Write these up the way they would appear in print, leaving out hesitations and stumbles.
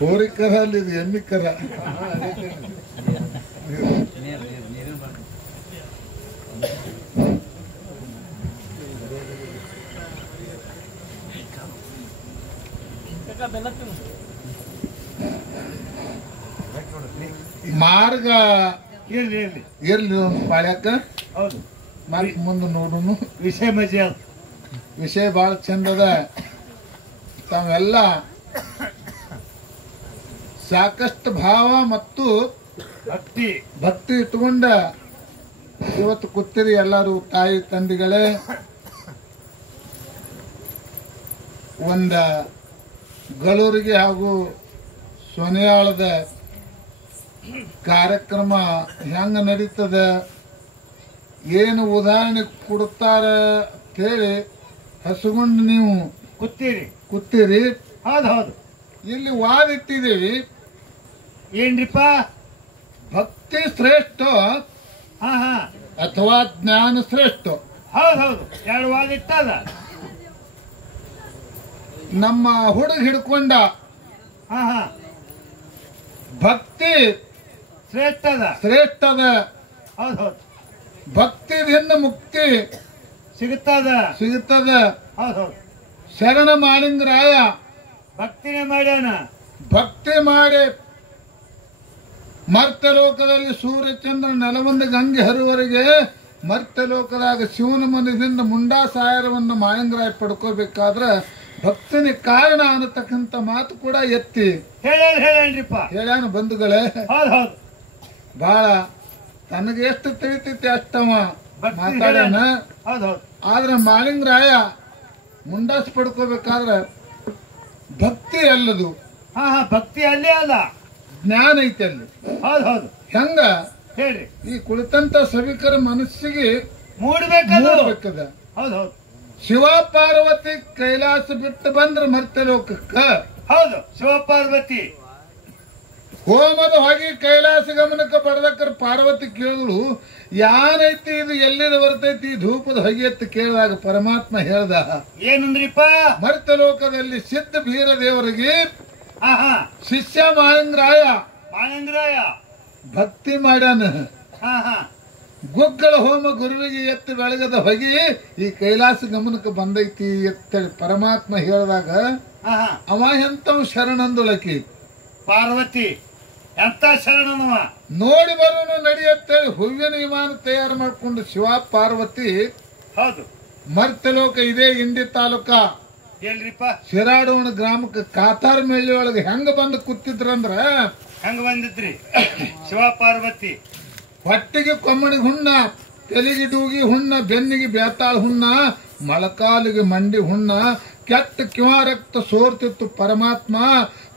ಹೋರಿಕರ ಅಲ್ಲಿ ಇದು ಎಮ್ಮಿಕರ. ಮಾರ್ಗ ಇರ್ಲಿ ಒಂದು ಪಾಳ್ಯಕ್ಕ. ಹೌದು, ಮಾರ್ಗ ಮುಂದೆ ನೋಡುನು. ವಿಷಯ ಮಜಾ, ವಿಷಯ ಬಹಳ ಚಂದದ. ತಾವೆಲ್ಲ ಸಾಕಷ್ಟು ಭಾವ ಮತ್ತು ಭಕ್ತಿ ಇಟ್ಕೊಂಡ ಇವತ್ತು ಕೂತಿರಿ ಎಲ್ಲರೂ ತಾಯಿ ತಂದೆಗಳೇ. ಒಂದ ಗಳೂರಿಗೆ ಹಾಗೂ ಸೊನೆಯಾಳದ ಕಾರ್ಯಕ್ರಮ ಹೆಂಗ ನಡೀತದ, ಏನು ಉದಾಹರಣೆ ಕೊಡುತ್ತಾರ ಅಂತೇಳಿ ಹಸುಗೊಂಡು ನೀವು ಕೂತೀರಿ. ಹೌದು, ಇಲ್ಲಿ ವಾದ ಇಟ್ಟಿದ್ದೀವಿ. ಏನ್ರಿಪ್ಪ? ಭಕ್ತಿ ಶ್ರೇಷ್ಠ ಅಥವಾ ಜ್ಞಾನ ಶ್ರೇಷ್ಠ? ಹೌದು, ಎರಡು ವಾದ ಇಟ್ಟಲ್ಲ. ನಮ್ಮ ಹುಡುಗ ಹಿಡ್ಕೊಂಡ ಭಕ್ತಿ ಶ್ರೇಷ್ಠದ. ಹೌದು, ಭಕ್ತಿದಿಂದ ಮುಕ್ತಿ ಸಿಗುತ್ತದ. ಹೌದು, ಶರಣ ಮಾಲಿಂಗರಾಯ ಭಕ್ತಿನೇ ಮಾಡ್ಯಾನ. ಭಕ್ತಿ ಮಾಡಿ ಮರ್ತ್ಯಲೋಕದಲ್ಲಿ ಸೂರ್ಯಚಂದ್ರ ನೆಲವೊಂದು ಗಂಗೆ ಹರುವರೆಗೆ ಮರ್ತ್ಯಲೋಕದಾಗ ಶಿವನ ಮನದಿಂದ ಮುಂಡಾಸಾಯರವನ್ನು ಮಾಲಿಂಗರಾಯ ಪಡ್ಕೋಬೇಕಾದ್ರ ಭಕ್ತಿನೇ ಕಾರಣ ಅನ್ನತಕ್ಕಂಥ ಮಾತು ಕೂಡ ಎತ್ತಿ ಹೇಳ್ಯಾನ ಬಂಧುಗಳೇ. ಬಹಳ ತನಗೆ ಎಷ್ಟು ತಿಳಿತೈತಿ ಅಷ್ಟವ ಮಾತಾಡ್ಯಾನ. ಆದ್ರೆ ಮಾಲಿಂಗರಾಯ ಮುಂಡಾಸ್ ಪಡ್ಕೋಬೇಕಾದ್ರೆ ಭಕ್ತಿ ಅಲ್ಲದು. ಭಕ್ತಿ ಅಲ್ಲೇ ಅಲ್ಲ, ಜ್ಞಾನ ಐತೆ ಅಲ್ಲಿ. ಹೌದು, ಹೆಂಗ ಹೇಳ್ರಿ. ಈ ಕುಳಿತಂತ ಸಭಿಕರ ಮನಸ್ಸಿಗೆ ಮೂಡಬೇಕದ. ಹೌದು, ಶಿವ ಪಾರ್ವತಿ ಕೈಲಾಸ ಬಿಟ್ಟು ಬಂದ್ರ ಮರ್ತ್ಯಲೋಕಕ್ಕ. ಹೌದು, ಶಿವ ಪಾರ್ವತಿ ಹೋಮದ ಹೊಗೆ ಕೈಲಾಸ ಗಮನಕ್ಕೆ ಬಡದಕ್ಕರ ಪಾರ್ವತಿ ಕೇಳಿದ್ರು, ಯಾನೈತಿ ಇದು ಎಲ್ಲಿದ ಬರ್ತೈತಿ ಧೂಪದ ಹೊಗೆ ಎತ್ತು ಕೇಳಿದಾಗ ಪರಮಾತ್ಮ ಹೇಳ್ದ ಏನಂದ್ರಿಪ್ಪ? ಮರ್ತ್ಯಲೋಕದಲ್ಲಿ ಸಿದ್ಧ ಬೀರ ದೇವರಿಗೆ ಶಿಷ್ಯ ಮಾಲಿಂಗರಾಯ ಭಕ್ತಿ ಮಾಡ್ಯಾನ. ಗುಗ್ಗಳ ಹೋಮ ಗುರುವಿಗೆ ಎತ್ತು ಬೆಳಗದ ಹೊಗೆ ಈ ಕೈಲಾಸ ಗಮನಕ್ಕೆ ಬಂದೈತಿ ಎತ್ತೇಳಿ ಪರಮಾತ್ಮ ಹೇಳಿದಾಗ ಅವ ಎಂತವ್ ಶರಣಂದೊಳಕಿ ಪಾರ್ವತಿ ಎಂತ ಶರಣನವ ನೋಡಿ ಬರೋನು ನಡಿಯತ್ತೇಳಿ ಹೂವಿನ ವಿಮಾನ ತಯಾರು ಮಾಡ್ಕೊಂಡು ಶಿವ ಪಾರ್ವತಿ. ಹೌದು, ಮರ್ತ್ಯಲೋಕ ಇದೇ ಇಂಡಿ ತಾಲೂಕ ಹೇಳ್ರಿಪ್ಪ. ಶಿರಾಡೋಣ ಗ್ರಾಮಕ್ಕೆ ಕಾತಾರ ಮೇಳಿ ಒಳಗೆ ಹೆಂಗ ಬಂದು ಕೂತಿದ್ರಂದ್ರ ಹೆಂಗ ಬಂದಿದ್ರಿ? ಶಿವ ಪಾರ್ವತಿ ಹೊಟ್ಟಿಗೆ ಕೊಮ್ಮಣಿಗೆ ಹುಣ್ಣ, ತೆಲಿಗೆ ಡೂಗಿ ಹುಣ್ಣ, ಬೆನ್ನಿಗೆ ಬೇತಾಳ ಹುಣ್ಣ, ಮೊಳಕಾಲಿಗೆ ಮಂಡಿ ಹುಣ್ಣ, ಕೆಟ್ಟ ಕಿವಾ ರಕ್ತ ಸೋರ್ತಿತ್ತು ಪರಮಾತ್ಮ.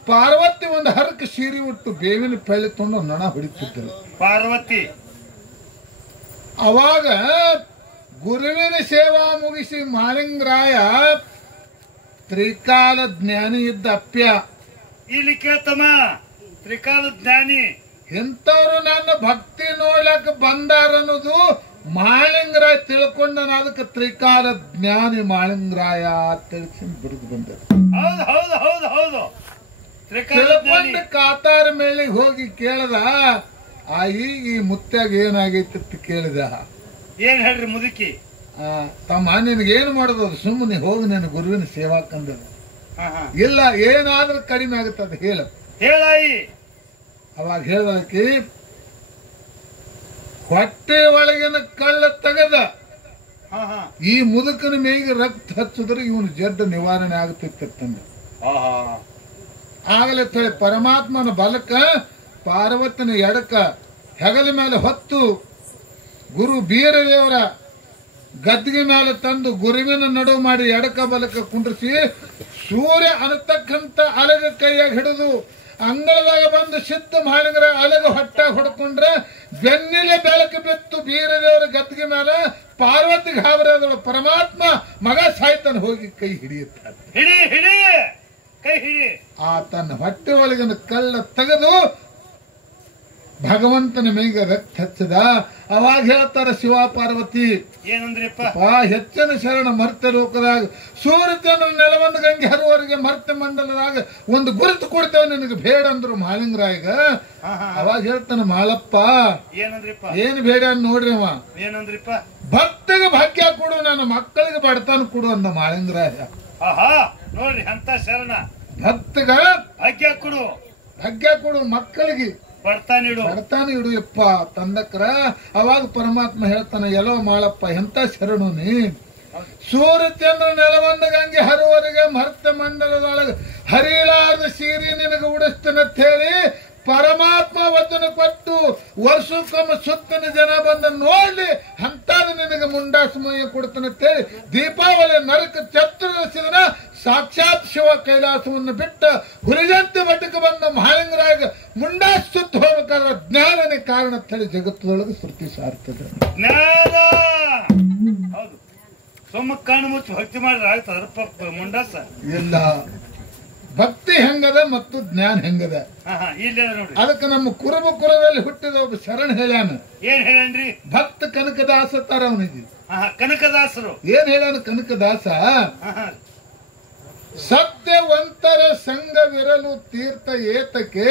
ಪಾರ್ವತಿ ಒಂದು ಹರಕ ಸೀರೆ ಉಟ್ಟು ಬೇವಿನ ಪೆಳ್ಳಿ ತೊಂಡು ನಣ ಹೊಡಿತಿದ್ರು ಪಾರ್ವತಿ. ಅವಾಗ ಗುರುವಿನ ಸೇವಾ ಮುಗಿಸಿ ಮಾಲಿಂಗರಾಯ ತ್ರಿಕಾಲ ಜ್ಞಾನಿ ಇದ್ದ ಅಪ್ಯ. ಇಲ್ಲಿ ಕೇಳ್ತಮ್ಮ, ತ್ರಿಕಾಲ ಜ್ಞಾನಿ ಇಂಥವ್ರು ನನ್ನ ಭಕ್ತಿ ನೋಡ್ಲಕ್ ಬಂದಾರ ಅನ್ನೋದು ಮಾಳಿಂಗರಾಯ ತಿಳ್ಕೊಂಡ ಅದಕ್ಕೆ ತ್ರಿಕಾಲ ಜ್ಞಾನಿ ಮಾಳಿಂಗರಾಯ ತಿಳಿಸಿ ಬಿರುದು ಬಂದ. ಹೌದು, ತಿಳ್ಕೊಂಡ ಕಾತಾರ ಮೇಳಿಗೆ ಹೋಗಿ ಕೇಳದ, ಈಗ ಈ ಮುತ್ಯಾಗ ಏನಾಗೈತಿ ಅಂತ ಕೇಳಿದ. ಏನ್ ಹೇಳ್ರಿ ಮುದುಕಿ? ತಮ್ಮ ನಿನಗೇನು ಮಾಡೋದು, ಸುಮ್ಮನೆ ಹೋಗಿ ನನ್ನ ಗುರುವಿನ ಸೇವಾ ಕಂದ. ಇಲ್ಲ ಏನಾದ್ರೂ ಕಡಿಮೆ ಆಗುತ್ತದ ಹೇಳಾಯಿ. ಅವಾಗ ಹೇಳ್ದಕ್ಕೆ ಹೊಟ್ಟೆ ಒಳಗಿನ ಕಳ್ಳ ತೆಗೆದ ಈ ಮುದುಕನ ಮೇಗೆ ರಕ್ತ ಹಚ್ಚಿದ್ರೆ ಇವನು ಜಡ್ಡ ನಿವಾರಣೆ ಆಗುತ್ತಿತ್ತಂದ. ಆಗಲೇ ತಳಿ ಪರಮಾತ್ಮನ ಬಲಕ ಪಾರ್ವತಿನ ಎಡಕ ಹೆಗಲ ಮೇಲೆ ಹೊತ್ತು ಗುರು ಬೀರದೇವರ ಗದ್ದಿಗೆ ಮೇಲೆ ತಂದು ಗುರುವಿನ ನಡುವು ಮಾಡಿ ಎಡಕ ಬಲಕ ಕುಂಡ್ರಿಸಿ ಸೂರ್ಯ ಅನ್ನತಕ್ಕಂಥ ಅಲೆಗ ಕೈಯಾಗ ಹಿಡಿದು ಅಂಗಳದಾಗ ಬಂದು ಸಿದ್ಧ ಮಾಡಿದ್ರ ಅಲೆಗ ಹೊಟ್ಟಾಗ ಹೊಡ್ಕೊಂಡ್ರೆ ಬೆನ್ನಿಲೆ ಬೆಳಕು ಬಿತ್ತು ಬೀರದೇವರ ಗದ್ದಿಗೆ ಮೇಲೆ ಪಾರ್ವತಿ ಗಾಬರಿಯಾದಳು. ಪರಮಾತ್ಮ ಮಗ ಸಾಯ್ತಾನೆ, ಹೋಗಿ ಕೈ ಹಿಡಿಯುತ್ತಾನೆ. ಕೈ ಹಿಡಿ. ಆ ತನ್ನ ಹೊಟ್ಟೆ ಒಳಗಿನ ಕಳ್ಳ ತೆಗೆದು ಭಗವಂತನ ಮೇಗೆ ರಕ್ತ ಹಚ್ಚದ. ಅವಾಗ ಹೇಳ್ತಾರ ಶಿವ ಪಾರ್ವತಿ, ಏನಂದ್ರಿಪ್ಪ? ಹೆಚ್ಚಿನ ಶರಣ ಮರ್ತ್ಯ ಲೋಕದಾಗ ಸೂರ್ಯಚಂದ್ರ ನೆಲವಂದ ಗಂಗೆ ಹರುವವರೆಗೆ ಮರ್ತ್ಯ ಮಂಡಲದಾಗ ಒಂದು ಗುರುತು ಕೊಡ್ತೇವೆ ನಿನಗೆ ಬೇಡ ಅಂದ್ರು ಮಾಲಿಂಗರಾಯಗ. ಅವಾಗ ಹೇಳ್ತಾನ ಮಾಳಪ್ಪ, ಏನಂದ್ರಿಪ್ಪ? ಏನ್ ಬೇಡ ನೋಡ್ರಿ ಅವ. ಏನಂದ್ರಿಪ್ಪ? ಭಕ್ತಿಗೆ ಭಾಗ್ಯ ಕೊಡು, ನನ್ನ ಮಕ್ಕಳಿಗೆ ಬಡತನ ಕೊಡು ಅಂದ ಮಾಲಿಂಗರಾಯ. ಆಹಾ, ನೋಡ್ರಿ ಅಂತ ಶರಣ. ಭಕ್ತಿಗ ಭಾಗ್ಯ ಕೊಡು, ಭಾಗ್ಯ ಕೊಡು, ಮಕ್ಕಳಿಗೆ ಬಡತಾನಿಡು, ಬಡತಾನ ಇಡು ಯಪ್ಪ ತಂದಕ್ರ. ಅವಾಗ ಪರಮಾತ್ಮ ಹೇಳ್ತಾನ, ಎಲ್ಲೋ ಮಾಳಪ್ಪ ಎಂತ ಶರಣು ನೀ. ಸೂರ್ಯಚಂದ್ರ ನೆಲವಂದ ಗಂಗೆ ಹರುವರೆಗೆ ಮರ್ತ್ಯ ಮಂಡಲದೊಳಗೆ ಹರಿಲಾರದ ಸೀರೆ ನಿನಗೆ ಉಡಿಸ್ತೇನಂತ ಹೇಳಿ ಪರಮಾತ್ಮ ವಚನ ಕೊಟ್ಟು ವರ್ಷಕ್ಕೊಮ್ಮೆ ಸುತ್ತನ ಜನ ಬಂದ ನೋಡ್ಲಿ ಅಂತಾದ ನಿನಗೆ ಮುಂಡಾಸಮಯ ಕೊಡ್ತಾನಂತೇಳಿ ದೀಪಾವಳಿ ನರಕ ಚತುರ್ದಶಿನ ಸಾಕ್ಷಾತ್ ಶಿವ ಕೈಲಾಸವನ್ನು ಬಿಟ್ಟ ಹುರಿಜಂತಿ ಮಠಕ್ಕೆ ಬಂದ ಮಹಾಲಿಂಗರಾಗ ಮುಂಡಾಸ್ ಸುತ್ತ ಹೋಗ್ಬೇಕಾದ್ರೆ ಜ್ಞಾನನೇ ಕಾರಣ ಅಂತ ಹೇಳಿ ಜಗತ್ತದೊಳಗೆ ಶ್ರುತಿ ಸಾರ್ತದೆ. ಜ್ಞಾನ ಹೌದು. ಸೊಮ್ಮ ಕಣ್ಣು ಮುಚ್ಚಿ ಭಕ್ತಿ ಮಾಡಿದ್ರೆ ಆಗ್ತದ ಮುಂಡಾಸ? ಇಲ್ಲ. ಭಕ್ತಿ ಹೆಂಗದ ಮತ್ತು ಜ್ಞಾನ ಹೆಂಗದ ಇಲ್ಲ ನೋಡ್ರಿ. ಅದಕ್ಕೆ ನಮ್ಮ ಕುರುಬ ಕುಲದಲ್ಲಿ ಹುಟ್ಟಿದ ಒಬ್ಬ ಶರಣ ಹೇಳ್ಯಾನ. ಏನ್ ಹೇಳನ್ರಿ? ಭಕ್ತ ಕನಕದಾಸ ತರ ಅವನಿಗೆ. ಕನಕದಾಸರು ಏನ್ ಹೇಳ್ಯಾನ ಕನಕದಾಸ? ಸತ್ಯವಂತರ ಸಂಘವಿರಲು ತೀರ್ಥ ಏತಕ್ಕೆ,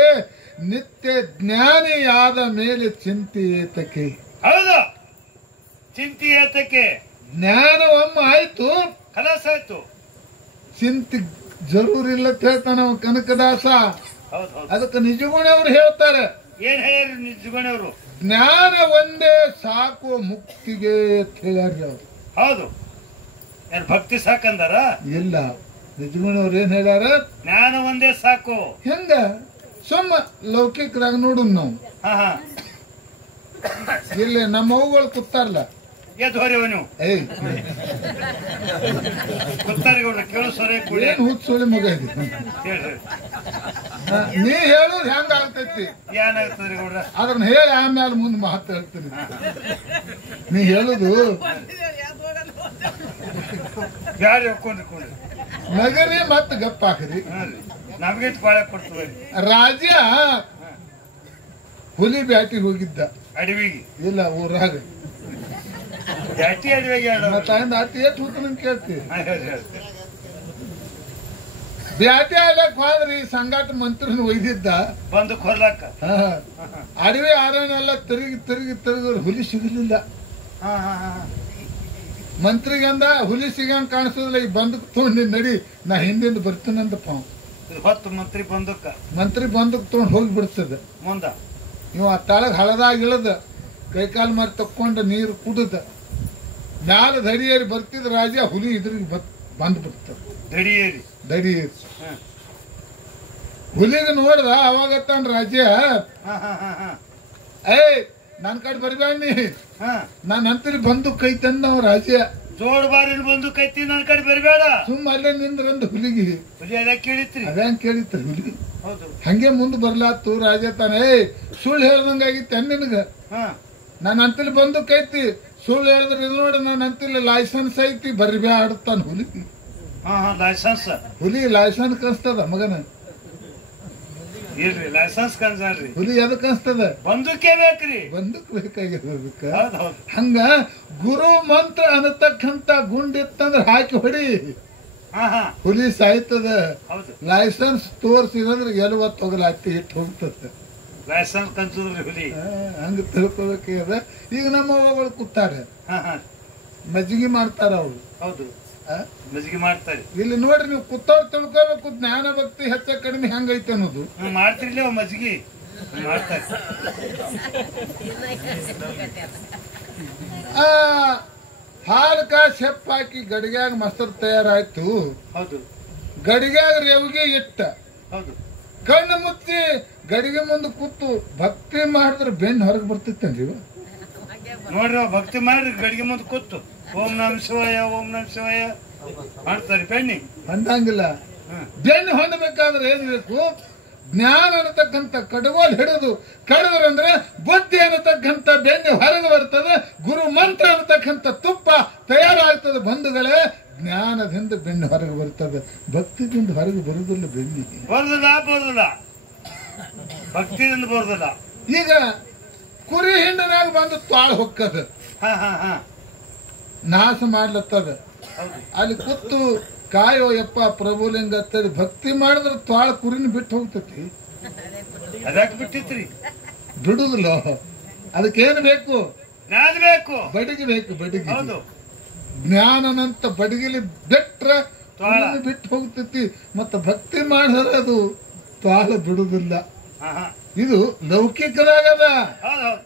ನಿತ್ಯ ಜ್ಞಾನಿಯಾದ ಮೇಲೆ ಚಿಂತೆ ಏತಕ್ಕೆ. ಹೌದು, ಚಿಂತೆ ಏತಕ್ಕೆ. ಜ್ಞಾನ ಒಮ್ಮ ಆಯ್ತು, ಕಲಾಸ ಆಯ್ತು, ಚಿಂತೆ ಜರೂರಿಲ್ಲ ಅಂತ ಹೇಳ್ತಾನ ಅವ ಕನಕದಾಸ. ಹೌದು. ಅದಕ್ಕೆ ನಿಜಗುಣವ್ರು ಹೇಳ್ತಾರೆ. ಏನ್ ಹೇಳ್ಯಾರ ನಿಜಗುಣವ್ರು? ಜ್ಞಾನ ಒಂದೇ ಸಾಕು ಮುಕ್ತಿಗೆ ಅಂತ ಹೇಳ್ಯಾರ ಅವ್ರು. ಹೌದು. ಏನ್ ಭಕ್ತಿ ಸಾಕಂದಾರ? ಇಲ್ಲ. ನಿಜಗುಣವ್ರು ಏನ್ ಹೇಳ್ಯಾರ? ಜ್ಞಾನ ಒಂದೇ ಸಾಕು. ಹೆಂಗ? ಸುಮ್ಮ ಲೌಕಿಕರಾಗ ನೋಡು ನಾವು. ಇಲ್ಲಿ ನಮ್ಮ ಅವುಗಳು ಕೂತಾರಲ್ಲ, ಎದ್ದೋರಿವ ನೀವು ಗೊತ್ತಾರಿ ಗೌಡ್ರ ಕೇಳು ಸರಿ ಏನ್ ಹುಚ್ಚೋಳಿ ಮಗ ಇದೆ. ಹೇಳ್ರಿ, ನೀ ಹೇಳುದು ಹೆಂಗ ಆಗ್ತೈತಿ? ಏನಾಗ್ತದ್ರಿ ಗೌಡ್ರ? ಅದನ್ನ ಹೇಳಿ ಆಮೇಲೆ ಮುಂದೆ ಮಾತು ಹೇಳ್ತೀನಿ. ನೀ ಹೇಳುದು ಬ್ಯಾರಿ ಒಕ್ಕೊಂಡ್ರಿ ಕೊಡ್ರಿ, ನಗರಿ ಮತ್ ಗಪ್ಪ ಹಾಕ್ರಿ. ನಮ್ಗೆ ಪಾಳೆ ಕೊಡ್ತದೆ. ರಾಜ ಹುಲಿ ಬ್ಯಾಟಿಗೆ ಹೋಗಿದ್ದ ಅಡವಿಗೆ. ಇಲ್ಲ ಊರಾಗ ಬ್ಯಾಟಿ ಅಡವಿಗೆ. ಅತಿ ಎಷ್ಟು ಹುಟ್ಟು ಕೇಳ್ತಿ. ಬ್ಯಾಟಿ ಆಡಕ್ ಹೋದ್ರಿ ಸಂಗಾಟ ಮಂತ್ರಿನ ಒಯ್ದಿದ್ದ ಬಂದು ಕೊರ್ಲಾಕ. ಅಡವಿ ಆರನೆಲ್ಲ ತಿರುಗಿ ತಿರುಗಿ ತಿರುಗಿ ಹುಲಿ ಸಿಗಲಿಲ್ಲ. ಮಂತ್ರಿಗಂದ ಹುಲಿ ಸಿಗಂಗ್ ಕಾಣಿಸೋದಿಲ್ಲ, ಈ ಬಂದಕ್ ತಗೊಂಡಿ ನಡಿ ನಾ ಹಿಂದಿಂದ ಬರ್ತೀನಂದಪ್ಪ. ಹೊತ್ತು ಮಂತ್ರಿ ಬಂದಕ್ಕ, ಮಂತ್ರಿ ಬಂದಕ್ ತಗೊಂಡ್ ಹೋಗಿ ಬಿಡ್ತದ. ಮುಂದ ಇವ ತಳಗ್ ಹಳದಾಗ ಇಳದ ಕೈಕಾಲ್ ಮಾರಿ ತಕ್ಕೊಂಡ ನೀರು ಕುಡದ ಮ್ಯಾಲ ದಡಿಯೇರಿ ಬರ್ತಿದ್ ರಾಜ ಹುಲಿ ಇದ್ರಿಗೆ ಬಂದ್ ಬಿಡ್ತದ. ದಡಿಯೇರಿ ದಡಿಯೇರಿ ಹುಲಿಗೆ ನೋಡ್ದ. ಅವಾಗ ತಾನ್ ರಾಜ ನನ್ ಕಡೆ ಬರ್ಬೇಡಿ, ನಾನ್ ಅಂತೀನಿ ಬಂದು ಕೈ ತಂದ ರಾಜ. ಜೋಡ್ ಬಾರಿನ ಬಂದು ಕೈತಿ ನನ್ ಕಡೆ ಬರಬೇಡ, ಸುಮ್ಮ ಅಲ್ಲೇ ನಿಂದ್ರಂದ ಹುಲಿಗೆ. ಹುಲಿ ಅದ ಕೇಳಿತ್ರಿ? ಅದ್ಯಾಂಗ ಕೇಳಿತ್ರಿ ಹುಲಿ. ಹೌದು. ಹಂಗೆ ಮುಂದ್ ಬರ್ಲಾತು ರಾಜ ತಾನೆ. ಸುಳ್ಳು ಹೇಳ್ದಂಗಾಗಿತ್ತ ನಿನಗ. ನಾನ್ ಅಂತಿಲ್ ಬಂದು ಕೈತಿ, ಸುಳ್ಳು ಹೇಳಿದ್ರೆ ಇದು ನೋಡಿ ನಾನು ಅಂತಿಲ್ಲ ಲೈಸೆನ್ಸ್ ಐತಿ ಬರ್ಬ್ಯಾಡ್ತಾನ ಹುಲಿ. ಲೈಸೆನ್ಸ್ ಹುಲಿ ಲೈಸೆನ್ಸ್ ಕನ್ಸ್ತದ ಮಗನ. ಇಲ್ರಿ ಲೈಸೆನ್ಸ್ ಕನ್ಸಲ್ರಿ. ಹುಲಿ ಎದಕ್ ಅನ್ಸ್ತದ? ಬಂದೂಕೆ ಬೇಕ್ರಿ. ಬಂದೂಕ್ ಬೇಕಾಗಿರೋದಕ್ಕ. ಹೌದು. ಹಂಗ ಗುರು ಮಂತ್ರ ಅನ್ನತಕ್ಕಂತ ಗುಂಡಿತ್ತಂದ್ರ ಹಾಕಿ ಹೊಡಿ, ಹುಲಿ ಸಾಯ್ತದ. ಲೈಸೆನ್ಸ್ ತೋರ್ಸಿದಂದ್ರೆ ಎಲ್ವತ್ತು ಹೋಗಲಾಗ್ತಿ ಇಟ್ಟು ಹೋಗ್ತದ. ಲೈಸೆನ್ಸ್ ಕನ್ಸದ್ರಿ ಹುಲಿ. ಹಂಗ ತಿಳ್ಕೊಬೇಕದ. ಈಗ ನಮ್ಮ ಅವ್ವಗಳು ಕೂತಾರೆ, ಮಜ್ಜಿಗೆ ಮಾಡ್ತಾರ ಅವ್ರು. ಹೌದು, ಮಜ್ಜಿಗೆ ಮಾಡ್ತಾರೆ. ಇಲ್ಲಿ ನೋಡ್ರಿ ನೀವು ಕೂತವ್ರು ತಿಳ್ಕೋಬೇಕು ಜ್ಞಾನ ಭಕ್ತಿ ಹೆಚ್ಚ ಕಡಿಮೆ ಹೆಂಗೈತೆ ಅನ್ನೋದು. ಮಾಡ್ತಿರ್ಲಿ ಅವ್ ಮಜ್ಜಿಗೆ ಮಾಡ್ತಾರೆ. ಹಾಲು ಕಾಸು ಹೆಪ್ಪ ಹಾಕಿ ಗಡಿಗ್ಯಾಗ ಮೊಸರು ತಯಾರಾಯ್ತು. ಹೌದು. ಗಡಿಗ್ಯಾಗ ರೇವಿಗೆ ಇಟ್ಟ. ಹೌದು. ಕಣ್ಣು ಮುಚ್ಚಿ ಗಡಿಗೆ ಮುಂದೆ ಕೂತು ಭಕ್ತಿ ಮಾಡಿದ್ರೆ ಬೆನ್ನು ಹೊರಗೆ ಬರ್ತಿತ್ತೇನ್ರಿ? ನೋಡ್ರಿ ಭಕ್ತಿ ಮಾಡ್ರಿ ಗಡಿಗೆ ಮುಂದೆ ಕೂತು ಓಂ ನಮ ಶಿವಾಯ ಓಂ ನಮ ಶಿವಾಯ ಮಾಡ್ತಾರೆ. ಬೆಣ್ಣಿ ಹೊಂದಂಗಿಲ್ಲ. ಬೆನ್ನು ಹೊಂದಬೇಕಾದ್ರೆ ಏನ್ ಬೇಕು? ಜ್ಞಾನ ಅನ್ನತಕ್ಕಂಥ ಕಡಗೋಲ್ ಹಿಡಿದು ಕಡಿದ್ರಂದ್ರೆ ಬುದ್ಧಿ ಅನ್ನತಕ್ಕಂಥ ಬೆಣ್ಣೆ ಹೊರಗೆ ಬರ್ತದೆ. ಗುರು ಮಂತ್ರ ಅನ್ನತಕ್ಕಂಥ ತುಪ್ಪ ತಯಾರಾಗ್ತದೆ. ಬಂಧುಗಳೇ, ಜ್ಞಾನದಿಂದ ಬೆಣ್ಣೆ ಹೊರಗೆ ಬರ್ತದೆ, ಭಕ್ತಿದಿಂದ ಹೊರಗೆ ಬರುದಿಲ್ಲ. ಬೆಣ್ಣಿ ಬರುದಿಲ್ಲ, ಬರುದಿಲ್ಲ, ಭಕ್ತಿಯಿಂದ ಬರುದಿಲ್ಲ. ಈಗ ಕುರಿ ಹಿಂಡನಾಗ ಬಂದು ತಾಳ ಹೊಕ್ಕದ ಹಾ ಹಾ ಹಾ ನಾಶ ಮಾಡ್ಲತ್ತದ. ಹೌದು ಅಲ್ಲಿ ಕೂತು ಕಾಯೋ ಯಪ್ಪ ಪ್ರಭುಲಿಂಗ ಅಂತೇಳಿ ಭಕ್ತಿ ಮಾಡಿದ್ರೆ ತಾಳ ಕುರಿನ ಬಿಟ್ಟು ಹೋಗ್ತತಿ. ಅದಕ್ಕೆ ಬಿಟ್ಟಿತ್ರಿ ಬಿಡುದಿಲ್ಲ. ಅದಕ್ಕೇನು ಬೇಕು? ಜ್ಞಾನ ಬೇಕು, ಬಡಿಗೆ ಬೇಕು. ಬಡಿಗೆ ಹೌದು ಜ್ಞಾನನಂತ ಬಡಿಗೆಲಿ ಬಿಟ್ರ ತಾಳ ಬಿಟ್ಟು ಹೋಗ್ತತಿ. ಮತ್ತ ಭಕ್ತಿ ಮಾಡಿದ್ರೆ ಅದು ತಾಳ ಬಿಡುದಿಲ್ಲ. ಹಾ ಹಾ ಇದು ಲೌಕಿಕದಾಗದ. ಹೌದು ಹೌದು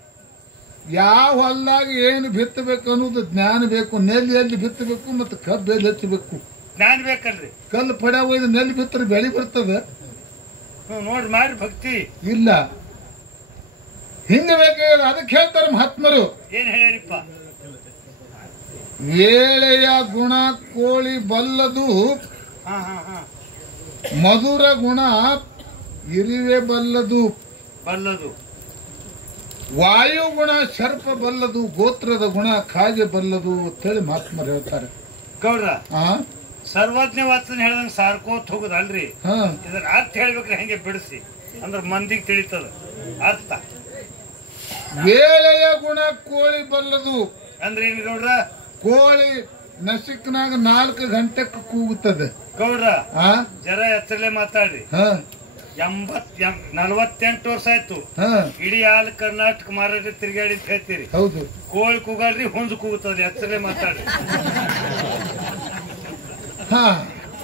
ಯಾವ ಹೊಲ್ದಾಗ ಏನು ಬಿತ್ತಬೇಕು ಅನ್ನೋದು ಜ್ಞಾನ ಬೇಕು. ನೆಲ್ಲಿ ಎಲ್ಲಿ ಬಿತ್ತಬೇಕು ಮತ್ತು ಕಬ್ಬು ಎಲ್ಲಿ ಹಚ್ಚಬೇಕು. ಜ್ಞಾನ ಬೇಕಲ್ರಿ. ಕಲ್ಲು ಪಡ್ಯಾಗ ಒಯ್ದು ನೆಲ್ಲಿ ಬಿತ್ತರೆ ಬೆಳಿ ಬರ್ತದ? ನೋಡ್ರಿ ಮಾಡ್ರಿ ಭಕ್ತಿ. ಇಲ್ಲ. ಹಿಂಗ ಬೇಕಾಗ ಅದಕ್ಕೆ ಹೇಳ್ತಾರೆ ಮಹಾತ್ಮರು, ಏನ್ ಹೇಳ್ಯಾರಿಪ್ಪ? ವೇಳೆಯ ಗುಣ ಕೋಳಿ ಬಲ್ಲದು, ಹಾ ಹಾ ಹಾ ಮಧುರ ಗುಣ ಇರಿವೆ ಬಲ್ಲದು, ಬಲ್ಲದು ವಾಯು ಗುಣ ಸರ್ಪ ಬಲ್ಲದು, ಗೋತ್ರದ ಗುಣ ಕಾಗೆ ಬಲ್ಲದು ಅಂತೇಳಿ ಮಹಾತ್ಮರು ಹೇಳ್ತಾರೆ. ಗೌಡ್ರ ಆ ಸರ್ವಜ್ಞ ವಾಚನ ಹೇಳ್ದಂಗ ಸಾರ್ಕೋತ್ ಹೋಗುದಲ್ರಿ. ಹಾ ಇದನ್ನ ಅರ್ಥ ಹೇಳ್ಬೇಕ್ರಿ ಹೆಂಗೆ ಬಿಡಿಸಿ ಅಂದ್ರ ಮಂದಿಗೆ ತಿಳಿತದ ಅರ್ಥ. ವೇಳೆಯ ಗುಣ ಕೋಳಿ ಬಲ್ಲದು ಅಂದ್ರೆ ಏನ್ ಗೌಡ್ರ? ಕೋಳಿ ನಸಿಕ್ನಾಗ 4 ಗಂಟೆಗೆ ಕೂಗುತ್ತದೆ. ಗೌಡ್ರ ಆ ಜರ ಎತ್ತರಲೆ ಮಾತಾಡ್ರಿ. ಹಾ 48 ವರ್ಷ ಆಯ್ತು ಹಾ ಇಡೀ ಆಲ್ ಕರ್ನಾಟಕ ಮಾರಾಟ ತಿರುಗಾಡಿ ಅಂತ ಹೇಳ್ತೀರಿ. ಹೌದು. ಕೋಳಿ ಕೂಗಾಡ್ರಿ, ಹುಂಜು ಕೂಗುತ್ತದೆ. ಎತ್ತರಲೆ ಮಾತಾಡ್ರಿ. ಹಾ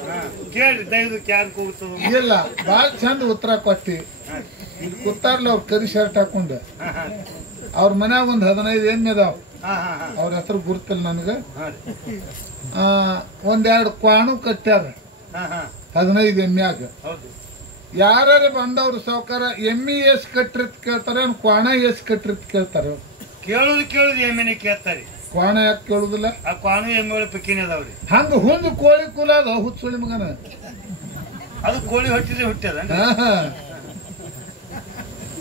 ಹಾ, ಕೇಳ್ರಿ ದಯವಿಟ್ಟು ಯಾರು ಕೂಗುತ್ತದ? ಇಲ್ಲ, ಬಾಳ ಚಂದ ಉತ್ತರ ಕೊಟ್ಟಿ. ಇಲ್ಲಿ ಕೂತಾರ್ಲ ಅವ್ರ ಕರಿ ಶರ್ಟ್ ಹಾಕೊಂಡು. ಅವ್ರ ಮನ್ಯಾಗ ಒಂದ್ 15 ಎಮ್ಮೆ ಅದಾವ. ಅವ್ರ ಹೆಸರು ಗುರುತಿಲ್ಲ ನನಗ. ಒಂದೆರಡು ಕ್ವಾಣು ಕಟ್ಟ್ಯಾರ 15 ಎಮ್ಮ್ಯಾಗ. ಯಾರು ಬಂದವ್ರು ಸಾವುಕಾರ ಎಮ್ಮಿ ಎಸ್ ಕಟ್ರಿತ್ ಕೇಳ್ತಾರ, ಕ್ವಾಣ ಎಸ್ ಕಟ್ರಿತ್ ಕೇಳ್ತಾರ? ಕೇಳುದು ಎಮ್ಮೆನೆ ಕೇಳ್ತಾರಿ. ಕ್ವಾಣ ಯಾಕೆ ಕೇಳುದಿಲ್ಲ? ಆ ಕ್ವಾಣು ಎಮ್ಮೆಗಳು ಪಕ್ಕಿನ ಅದಾವ್ರಿ. ಹಂಗ ಹುಂದು ಕೋಳಿ ಕುಲ ಅದ ಹುಚ್ಚುಳಿ ಮಗನ. ಅದು ಕೋಳಿ ಹೊಟ್ಟಿದ್ರೆ ಹುಟ್ಟ್ಯದ.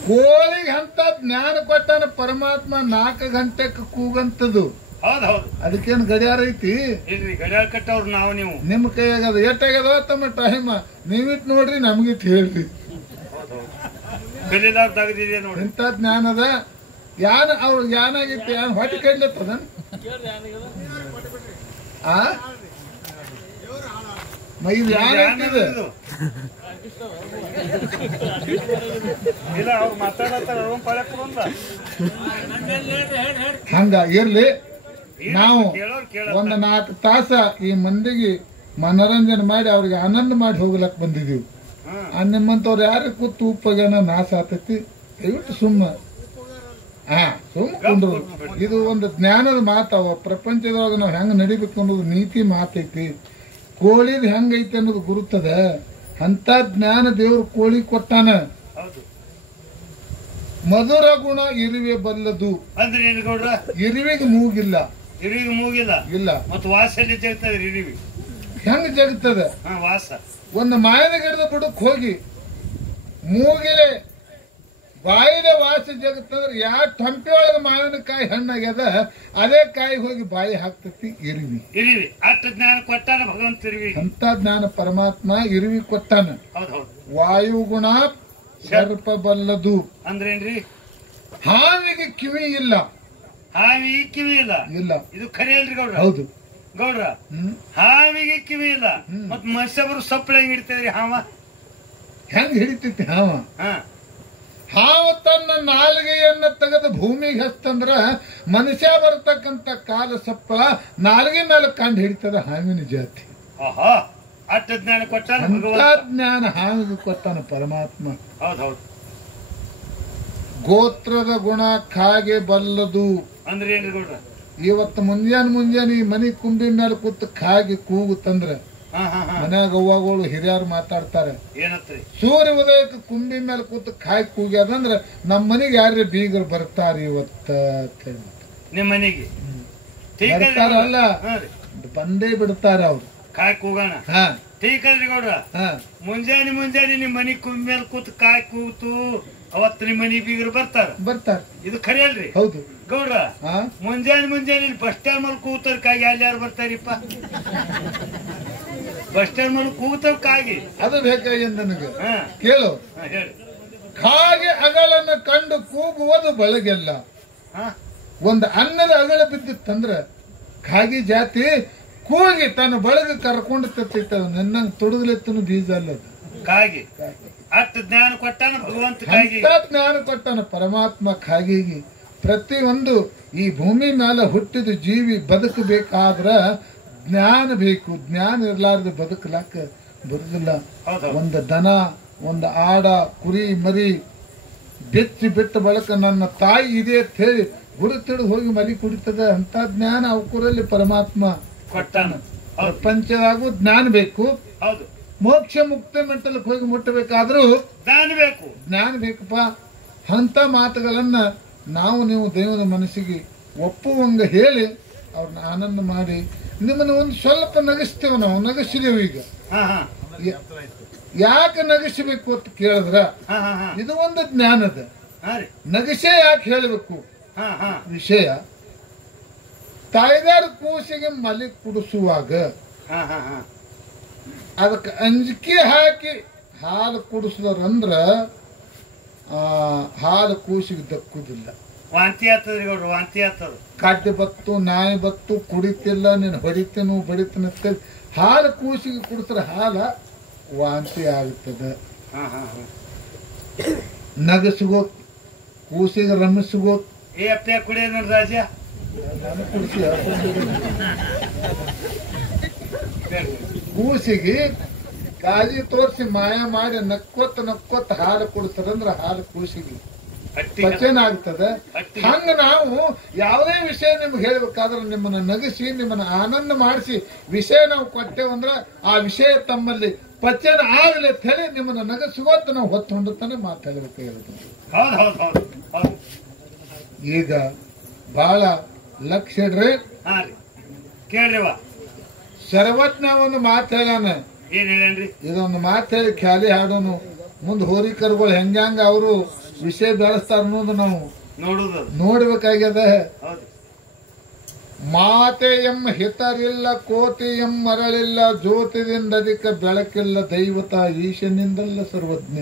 ಕೋಳಿಗೆ ಅಂತ ಜ್ಞಾನ ಕೊಟ್ಟಾನ ಪರಮಾತ್ಮ. 4 ಗಂಟೆಗೆ ಕೂಗಂತದ್ದು. ಹೌದ್ ಹೌದು. ಅದಕ್ಕೇನು ಗಡಿಯಾರ ಐತಿ? ಇಲ್ರಿ, ಗಡಿಯಾರ ಕಟ್ಟವ್ರು ನಾವು ನೀವು. ನಿಮ್ ಕೈಯಾಗದ ಎಷ್ಟಾಗ್ಯದ ತಮ್ಮ ಟೈಮ್ ನೀವಿಟ್ ನೋಡ್ರಿ, ನಮ್ಗಿಟ್ ಹೇಳ್ರಿ. ಕಲಿಲಾರ್ದಾಗದಿದೆ ನೋಡಿ. ಇಂಥ ಜ್ಞಾನ ಅದ. ಯಾನ ಅವ್ರ ಜ್ಞಾನ ಆಗೈತಿ. ಯಾನ್ ಹೊಟ್ಟೆ ಕಡ್ಲತ್ತದ? ಆ ಇದು ಯಾನ ಐತಿದೆ? ಇಲ್ಲ, ಅವ್ರು ಮಾತಾಡತ್ತಾರ. ಹಂಗ ಇರ್ಲಿ. ನಾವು ಒಂದು 4 ತಾಸ ಈ ಮಂದಿಗೆ ಮನೋರಂಜನೆ ಮಾಡಿ ಅವ್ರಿಗೆ ಆನಂದ ಮಾಡಿ ಹೋಗ್ಲಕ್ ಬಂದಿದೀವಿ. ನಿಮ್ಮಂತವ್ರು ಯಾರು ಕೂತು ಉಪ್ಪಗೇನ ನಾಶ ಆತೈತಿ. ದಯವಿಟ್ಟು ಸುಮ್ಮ ಕುಂದ್ರು. ಇದು ಒಂದು ಜ್ಞಾನದ ಮಾತವ. ಪ್ರಪಂಚದೊಳಗೆ ನಾವು ಹೆಂಗ್ ನಡಿಬೇಕು ಅನ್ನೋದು ನೀತಿ ಮಾತೈತಿ. ಕೋಳಿದ್ ಹೆಂಗೈತಿ ಅನ್ನೋದು ಗುರುತದ. ಅಂತ ಜ್ಞಾನ ದೇವ್ರು ಕೋಳಿ ಕೊಟ್ಟಾನ. ಮಧುರ ಗುಣ ಇರುವೆ ಬಲ್ಲದು. ಅಂದ್ರೆ ಏನ್ ಗೌಡ್ರ? ಇರುವೆಗೆ ಮೂಗಿಲ್ಲ. ಇರುವಿಗೆ ಮೂಗಿಲ್ಲ ಇಲ್ಲ. ಮತ್ತು ವಾಸ ಎಲ್ಲಿ ಜಗತ್ತದ? ಇರುವಿ ಹೆಂಗ್ ಜಗತ್ತದ? ವಾಸ. ಒಂದು ಮಾವಿನ ಗಿಡದ ಬುಡಕ್ ಹೋಗಿ ಮೂಗಿಲೆ ಬಾಯಿಲೆ ವಾಸ ಜಗತ್ತಂದ್ರೆ ಯಾವ ಟಂಪೆ ಒಳಗ ಮಾವಿನಕಾಯಿ ಹಣ್ಣಾಗ್ಯದ ಅದೇ ಕಾಯಿ ಹೋಗಿ ಬಾಯಿ ಹಾಕ್ತತಿ ಇರುವಿ. ಇರುವಿ ಅಷ್ಟ ಜ್ಞಾನ ಕೊಟ್ಟಾನ ಭಗವಂತ. ಇರುವಿ ಅಂತ ಜ್ಞಾನ ಪರಮಾತ್ಮ ಇರುವಿ ಕೊಟ್ಟಾನ. ವಾಯುಗುಣ ಸರ್ಪ ಬಲ್ಲದು. ಅಂದ್ರೇನ್ರಿ? ಹಾವಿಗೆ ಕಿವಿ ಇಲ್ಲ. ಹಾವಿಗೆ ಕಿವಿ ಇಲ್ಲ. ಇಲ್ಲ. ಇದು ಖರೆ ಅಲ್ರಿ ಗೌಡ್ರ? ಹೌದು ಗೌಡ್ರ. ಹಾವಿಗೆ ಕಿವಿ ಇಲ್ಲ. ಮತ್ ಮನುಷ್ಯರು ಸಪ್ಪಳ ಹೆಂಗ್ ಹಿಡಿತದ್ರಿ? ಹೆಂಗ್ ಹಿಡಿತೈತಿ ಹಾವ? ಹಾವು ತನ್ನ ನಾಲಿಗೆಯನ್ನ ತೆಗೆದು ಭೂಮಿಗೆ ಹಸ್ತಂದ್ರ ಮನುಷ್ಯ ಬರ್ತಕ್ಕಂತ ಕಾಲ ಸಪ್ಪಳ ನಾಲಿಗೆ ಮೇಲೆ ಕಂಡು ಹಿಡಿತದ ಹಾವಿನ ಜಾತಿ. ಅಷ್ಟ ಜ್ಞಾನ ಕೊಟ್ಟಾನ. ಜ್ಞಾನ ಹಾವಿಗೆ ಕೊಟ್ಟಾನ ಪರಮಾತ್ಮ. ಹೌದೌದು. ಗೋತ್ರದ ಗುಣ ಕಾಗೆ ಬಲ್ಲದು. ಅಂದ್ರೆ ಏನ್ರಿ ಗೌಡ್ರ? ಇವತ್ತು ಮುಂಜಾನೆ ಈ ಮನಿ ಕುಂಬಿ ಮೇಲೆ ಕೂತು ಕಾಗೆ ಕೂಗುತ್ತಂದ್ರ ಮನ್ಯಾಗ ಅವ್ವಗಳು ಹಿರಿಯರು ಮಾತಾಡ್ತಾರೆ. ಏನತ್ರಿ? ಸೂರ್ಯ ಉದಯಕ್ಕೆ ಕುಂಬಿ ಮೇಲೆ ಕೂತು ಕಾಯಿ ಕೂಗ್ಯಾದಂದ್ರ ನಮ್ಮ ಮನೆಗೆ ಯಾರೇ ಬೀಗರು ಬರ್ತಾರ ಇವತ್ತ. ನಿಮ್ ಮನೆಗೆ ಬರ್ತಾರಲ್ಲ, ಬಂದೇ ಬಿಡ್ತಾರ ಅವ್ರು. ಕಾಯಿ ಕೂಗೋಣ. ಟೀಕ್ ಅಲ್ರಿ ಗೌಡ್ರ? ಮುಂಜಾನೆ ನಿಮ್ ಮನಿ ಕುಂಬಿ ಮೇಲೆ ಕೂತು ಕಾಯಿ ಕೂತು ಅವತ್ತು ನಿಮ್ ಮನಿ ಬೀಗರು ಬರ್ತಾರ. ಇದು ಖರೆ ಅಲ್ರಿ? ಹೌದು ಗೌಡ್ರ. ಮುಂಜಾನೆ ಬಸ್ ಸ್ಟ್ಯಾಂಡ್ ಮೇಲೆ ಕೂತಾರ ಕಾಗಿ ಅಲ್ಲಿ ಯಾರು ಬರ್ತಾರಿಪ್ಪ? ಬಸ್ ಸ್ಟ್ಯಾಂಡ್ ಮೇಲೆ ಕೂತಾವ ಕಾಗಿ. ಅದು ಬೇಕಾಗಿ ನನಗೆ ಕೇಳು. ಹೇಳಿ. ಕಾಗೆ ಅಗಳನ್ನ ಕಂಡು ಕೂಗುವುದು ಬೆಳಗೆಲ್ಲ. ಹಾ ಒಂದು ಅನ್ನದ ಅಗಳ ಬಿದ್ದಿತ್ತಂದ್ರ ಕಾಗಿ ಜಾತಿ ಕೂಗಿ ತನ್ನ ಬಳಗ ಕರ್ಕೊಂಡು ತತ್ತಿತ್ತ. ನನ್ನಂಗ್ ತೊಡಗಲೆತ್ತನು ಬೀಜ ಅಲ್ಲದ ಕಾಗಿ ಅಷ್ಟು ಜ್ಞಾನ ಕೊಟ್ಟಾನ ಭಗವಂತ ಕಾಗಿ. ಅಂತ ಜ್ಞಾನ ಕೊಟ್ಟಾನ ಪರಮಾತ್ಮ ಕಾಗಿಗೆ. ಪ್ರತಿಯೊಂದು ಈ ಭೂಮಿ ಮೇಲೆ ಹುಟ್ಟಿದ ಜೀವಿ ಬದುಕಬೇಕಾದ್ರ ಜ್ಞಾನ ಬೇಕು. ಜ್ಞಾನ ಇರ್ಲಾರ್ದ ಬದುಕಲಾಕ ಬರುದಿಲ್ಲ. ಒಂದು ದನ, ಒಂದು ಆಡ, ಕುರಿ, ಮರಿ ಬೆಚ್ಚಿ ಬಿಟ್ಟ ಬಳಕ ನನ್ನ ತಾಯಿ ಇದೆ ಅಂತ ಹೇಳಿ ಗುರುತಿಡಿದು ಹೋಗಿ ಮಲಿ ಕುಡಿತದ. ಅಂತ ಜ್ಞಾನ ಅವಕೂರಲ್ಲಿ ಪರಮಾತ್ಮ ಕೊಟ್ಟಾನ. ಪ್ರಪಂಚದಾಗೂ ಜ್ಞಾನ ಬೇಕು. ಹೌದು, ಮೋಕ್ಷ ಮುಕ್ತ ಮೆಟ್ಟಲಕ್ಕೆ ಹೋಗಿ ಮುಟ್ಟಬೇಕಾದ್ರೂ ಜ್ಞಾನ ಬೇಕು. ಜ್ಞಾನ ಬೇಕಪ್ಪ. ಅಂತ ಮಾತುಗಳನ್ನ ನಾವು ನೀವು ದೇವರ ಮನಸ್ಸಿಗೆ ಒಪ್ಪುವಂಗ ಹೇಳಿ ಅವ್ರನ್ನ ಆನಂದ ಮಾಡಿ ನಿಮ್ಮನ್ನ ಒಂದು ಸ್ವಲ್ಪ ನಗಿಸ್ತೇವೆ. ನಾವು ನಗಿಸಿದೆವು. ಈಗ ಹಾ ಹಾ ಯಾಕೆ ನಗಿಸಬೇಕು ಅಂತ ಕೇಳಿದ್ರ ಹಾ ಹಾ ಹಾ ಇದು ಒಂದು ಜ್ಞಾನದ. ಹಾ ರೀ ನಗಿಸೇ ಯಾಕೆ ಹೇಳಬೇಕು ಹಾ ಹಾ ವಿಷಯ. ತಾಯ್ದಾರ ಕೂಸಿಗೆ ಮಲಿ ಕುಡಿಸುವಾಗ ಹಾ ಹಾ ಹಾ ಅದಕ್ಕೆ ಅಂಜಿಕೆ ಹಾಕಿ ಹಾಲು ಕುಡಿಸಿದ್ರಂದ್ರ ಹಾಲು ಕೂಸಿಗೆ ದಕ್ಕುದಿಲ್ಲ. ವಾಂತಿ ಆಗ್ತದ್ರಿ ಗೌಡ್ರು, ವಾಂತಿ ಆಗ್ತದ. ಕಡ್ಡಿ ಬತ್ತು, ನಾಯಿ ಬತ್ತು, ಕುಡಿತಿಲ್ಲ, ನೀನು ಹೊಡಿತೇನು ಬಡಿತೇನೆ ಅಂತೇಳಿ ಹಾಲು ಕೂಸಿಗೆ ಕುಡಿಸ್ರೆ ಹಾಲ ವಾಂತಿ ಆಗುತ್ತದೆ. ಹಾ ಹಾ ಹಾ ನಗಸ್ಗೋ ಕೂಸಿಗೆ ರಮಿಸ್ಗೋ. ಏ ಅಪ್ಪ ಕುಡಿಯ ನೋಡ್ರಿ ರಾಜ. ಕುಡಿಸಿ ಕೂಸಿಗೆ ಕಾಳಜಿ ತೋರಿಸಿ ಮಾಯ ಮಾಡಿ ನಕ್ಕೊತ್ತ ಹಾಲು ಕುಡಿಸ್ತಾರಂದ್ರ ಹಾಲು ಕೂಸಿಗೆ ಪಚನ ಆಗ್ತದೆ. ಹಂಗ ನಾವು ಯಾವುದೇ ವಿಷಯ ನಿಮ್ಗೆ ಹೇಳ್ಬೇಕಾದ್ರೆ ನಿಮ್ಮನ್ನ ನಗಿಸಿ ನಿಮ್ಮನ್ನ ಆನಂದ ಮಾಡಿಸಿ ವಿಷಯ ನಾವು ಕೊಟ್ಟೇವಂದ್ರ ಆ ವಿಷಯ ತಮ್ಮಲ್ಲಿ ಪಚನ ಆಗಲಿ ಅಂತ ಹೇಳಿ ನಿಮ್ಮನ್ನ ನಗಸುವತ್ತು ನಾವು ಹೊತ್ತೊಂಡತಾನೆ ಮಾತಾಡಬೇಕಾಗಿರುತ್ತೆ. ಹೌದು ಹೌದು ಹೌದು ಹೌದು. ಈಗ ಬಹಳ ಲಕ್ಷ್ಯ ಇಡ್ರಿ. ಹಾ ರೀ ಕೇಳ್ರಿವ. ಸರ್ವಜ್ಞ ಒಂದು ಮಾತು ಹೇಳಾನ. ಏನ್ ಹೇಳೇನ್ರಿ? ಇದೊಂದು ಮಾತು ಹೇಳಿ ಖ್ಯಾಲಿ ಹಾಡೋನು. ಮುಂದೆ ಹೋರಿಕರುಗಳು ಹೆಂಗ ಅವರು ವಿಷಯ ಬೆಳೆಸ್ತಾರ ಅನ್ನೋದು ನಾವು ನೋಡುದು ನೋಡ್ಬೇಕಾಗ್ಯದ. ಹೌದು. ಮಾತೆ ಎಂ ಹಿತರಿಲ್ಲ, ಕೋತಿ ಎಂ ಮರಳಿಲ್ಲ, ಜ್ಯೋತಿದಿಂದ ಅಧಿಕ ಬೆಳಕಿಲ್ಲ, ದೈವತ ಈಶನಿಂದಲ್ಲ ಸರ್ವಜ್ಞ.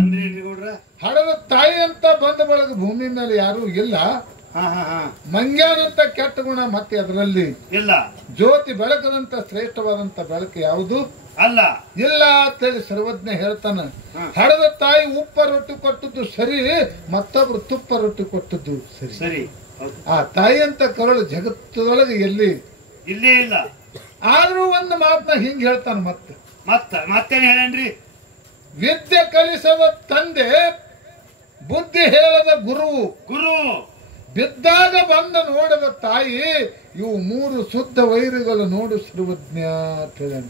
ಅಂದ್ರೆ ಏನ್ರಿ ಗೌಡ್ರ? ಹಡದ ತಾಯಿ ಅಂತ ಬಂದ ಬಳಗ ಭೂಮಿ ಮೇಲೆ ಯಾರು ಇಲ್ಲ. ಹಾ ಹಾ ಹಾ ಮಂಗ್ಯಾನಂತ ಕೆಟ್ಟ ಗುಣ ಮತ್ತೆ ಅದರಲ್ಲಿ ಇಲ್ಲ. ಜ್ಯೋತಿ ಬೆಳಕದಂತ ಶ್ರೇಷ್ಠವಾದಂತ ಬೆಳಕು ಯಾವುದು ಅಲ್ಲ ಇಲ್ಲ ಅಂತೇಳಿ ಸರ್ವಜ್ಞ ಹೇಳ್ತಾನ. ಹಡದ ತಾಯಿ ಉಪ್ಪ ರೊಟ್ಟಿ ಕೊಟ್ಟದ್ದು ಸರಿ, ಮತ್ತೊಬ್ರು ತುಪ್ಪ ರೊಟ್ಟಿ ಕೊಟ್ಟದ್ದು ಸರಿ. ಸರಿ. ಆ ತಾಯಿ ಅಂತ ಕರುಳು ಜಗತ್ತದೊಳಗೆ ಎಲ್ಲಿ ಇಲ್ಲೇ ಇಲ್ಲ. ಆದ್ರೂ ಒಂದು ಮಾತನ್ನ ಹಿಂಗ್ ಹೇಳ್ತಾನ. ಮತ್ತೇನ್ ಹೇಳೇನ್ರಿ? ವಿದ್ಯೆ ಕಲಿಸದ ತಂದೆ, ಬುದ್ಧಿ ಹೇಳದ ಗುರುವು, ಗುರು ಬಿದ್ದಾಗ ಬಂದ ನೋಡದ ತಾಯಿ, ಇವು ಮೂರು ಶುದ್ಧ ವೈರಿಗಳು ನೋಡು ಸರ್ವಜ್ಞ ಅಂತ ಹೇಳ್ಯಾನ.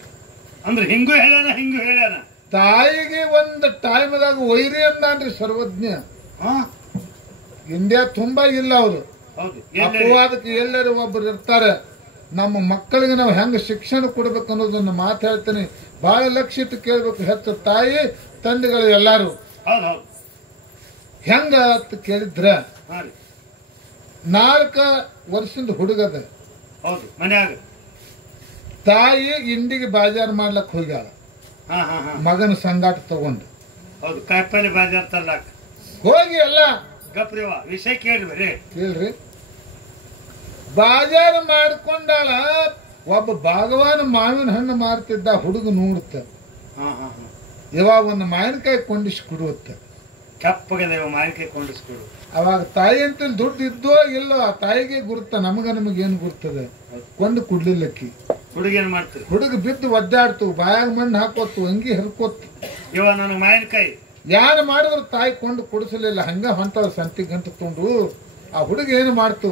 ಅಂದ್ರೆ ಹಿಂಗೂ ಹೇಳ್ಯಾನ ಹಿಂಗೂ ಹೇಳ್ಯಾನ. ತಾಯಿಗೆ ಒಂದು ಟೈಮ್ದಾಗ ವೈರಿ ಅಂದಾನ್ರಿ ಸರ್ವಜ್ಞ. ಹಾ ಇಂಡಿಯಾ ತುಂಬಾ ಇಲ್ಲ ಅವರು. ಹೌದು. ಅಪವಾದಕ್ಕೆ ಎಲ್ಲರೂ ಒಬ್ಬರು ಇರ್ತಾರೆ. ನಮ್ಮ ಮಕ್ಕಳಿಗೆ ನಾವು ಹೆಂಗ ಶಿಕ್ಷಣ ಕೊಡ್ಬೇಕು ಅನ್ನೋದನ್ನ ಮಾತಾಡ್ತೀನಿ. ಬಹಳ ಲಕ್ಷ್ಯ ಇಟ್ಟು ಕೇಳ್ಬೇಕು. ಹೆಚ್ಚು ತಾಯಿ ತಂದೆಗಳು ಎಲ್ಲಾರು ಹೌದು ಹೌದು. ಹೆಂಗ ಅಂತ ಕೇಳಿದ್ರ, ಹಾ ರೀ 4 ವರ್ಷದ ಹುಡುಗದ. ಹೌದು. ಮನ್ಯಾಗ ತಾಯಿ ಇಂಡಿಗೆ ಬಾಜಾರ್ ಮಾಡ್ಲಕ್ ಹೋಗ್ಯಾಳ. ಹಾ ಹಾ ಹಾ ಮಗನ ಸಂಗಾಟ ತಗೊಂಡು ಹೌದು. ಕಾಯಿಪಲ್ಲೆ ಬಾಜಾರ್ ತರ್ಲಾಕ ಹೋಗಿ ಎಲ್ಲ ಗಪ್ರಿವ ವಿಷಯ ಕೇಳಿ ಬರೀ ಕೇಳ್ರಿ. ಬಾಜಾರ ಮಾಡ್ಕೊಂಡಾಳ. ಒಬ್ಬ ಭಾಗವಾನ ಮಾವಿನ ಹಣ್ಣು ಮಾರ್ತಿದ್ದ ಹುಡುಗ ನೋಡುತ್ತ. ಹಾ ಹಾ ಹಾ ಇವಾಗ ಒಂದು ಮಾವಿನಕಾಯಿ ಕೊಂಡಿಸಿ ಕೊಡುತ್ತ. ಕಪ್ಪಗದ ಮಾವಿನಕಾಯಿ ಕೊಂಡಿಸ್ಕೊಡು. ಅವಾಗ ತಾಯಿ ಅಂತ ದುಡ್ಡು ಇದ್ದೋ ಇಲ್ಲೋ ಆ ತಾಯಿಗೆ ಗುರುತ. ನಮಗೇನು ಗುರ್ತದೆ? ಕೊಂಡು ಕುಡ್ಲಿಲ್ಲಕ್ಕಿ. ಹುಡುಗ ಏನ್ ಮಾಡ್ತೀರಿ? ಹುಡುಗ ಬಿದ್ದು ಒದ್ದಾಡ್ತು, ಬಾಯಾಗ ಮಣ್ಣು ಹಾಕೋತು, ಅಂಗಿ ಹರ್ಕೋತು. ಇವ ನನಗೆ ಮಾವಿನಕಾಯಿ ಯಾರು ಮಾಡಿದ್ರು ತಾಯಿ ಕೊಂಡು ಕುಡಿಸಲಿಲ್ಲ. ಹಂಗ ಹೊಂಟದ ಸಂತಿ ಗಂಟು ತಗೊಂಡು. ಆ ಹುಡುಗ ಏನು ಮಾಡ್ತು,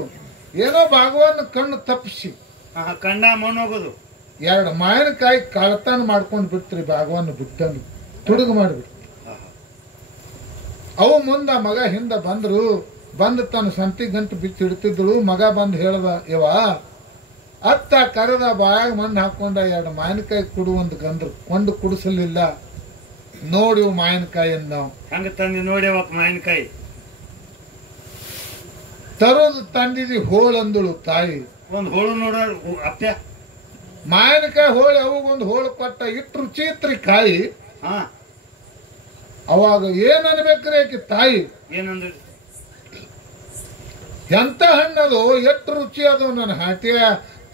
ಏನೋ ಭಾಗವನ್ನ ಕಣ್ಣು ತಪ್ಪಿಸಿ ಕಂಡ ಮಣ್ಣೋಗೋದು 2 ಮಾವಿನಕಾಯಿ ಕಳತನ ಮಾಡ್ಕೊಂಡು ಬಿಡ್ತ್ರಿ. ಭಾಗವನ್ನ ಬಿಟ್ಟಂದು ತುಡುಗು ಮಾಡಿಬಿಡ್ತು. ಅವು ಮುಂದ ಮಗ ಹಿಂದ ಬಂದ್ರು. ಬಂದು ತನ್ನ ಸಂತಿ ಗಂಟು ಬಿಚ್ಚಿ ಇಡ್ತಿದ್ರು. ಮಗ ಬಂದು ಹೇಳ್ದ, ಇವ ಅತ್ತ ಕರೆದ ಬಾಯಾಗ ಮಣ್ಣು ಹಾಕೊಂಡ 2 ಮಾವಿನಕಾಯಿ ಕೊಡು ಒಂದು ಗಂದ್ರು. ಕೊಂಡು ಕುಡಿಸಲಿಲ್ಲ. ನೋಡಿ ಮಾವಿನಕಾಯಿ ಅಂದ. ಹಂಗ ತಂದಿ ನೋಡಿ ಮಾವಿನಕಾಯಿ ತರೋದು ತಂದಿದಿ ಹೋಳಂದಳು ತಾಯಿ. ಒಂದ್ ಹೋಳು ನೋಡ ಅಪ್ಪ ಮಾವಿನಕಾಯಿ ಹೋಳಿ ಅವಾಗೊಂದು ಹೋಳು ಕೊಟ್ಟ. ಇಟ್ಟು ರುಚಿ ಇತ್ರಿ ಕಾಯಿ. ಹಾ ಅವಾಗ ಏನ್ ಅನ್ಬೇಕ್ರಿ ಆಕಿ ತಾಯಿ, ಏನಂದ್ರಿ? ಎಂತ ಹಣ್ಣದು, ಎಷ್ಟು ರುಚಿ ಅದು, ನನ್ನ ಹಾಟಿಯ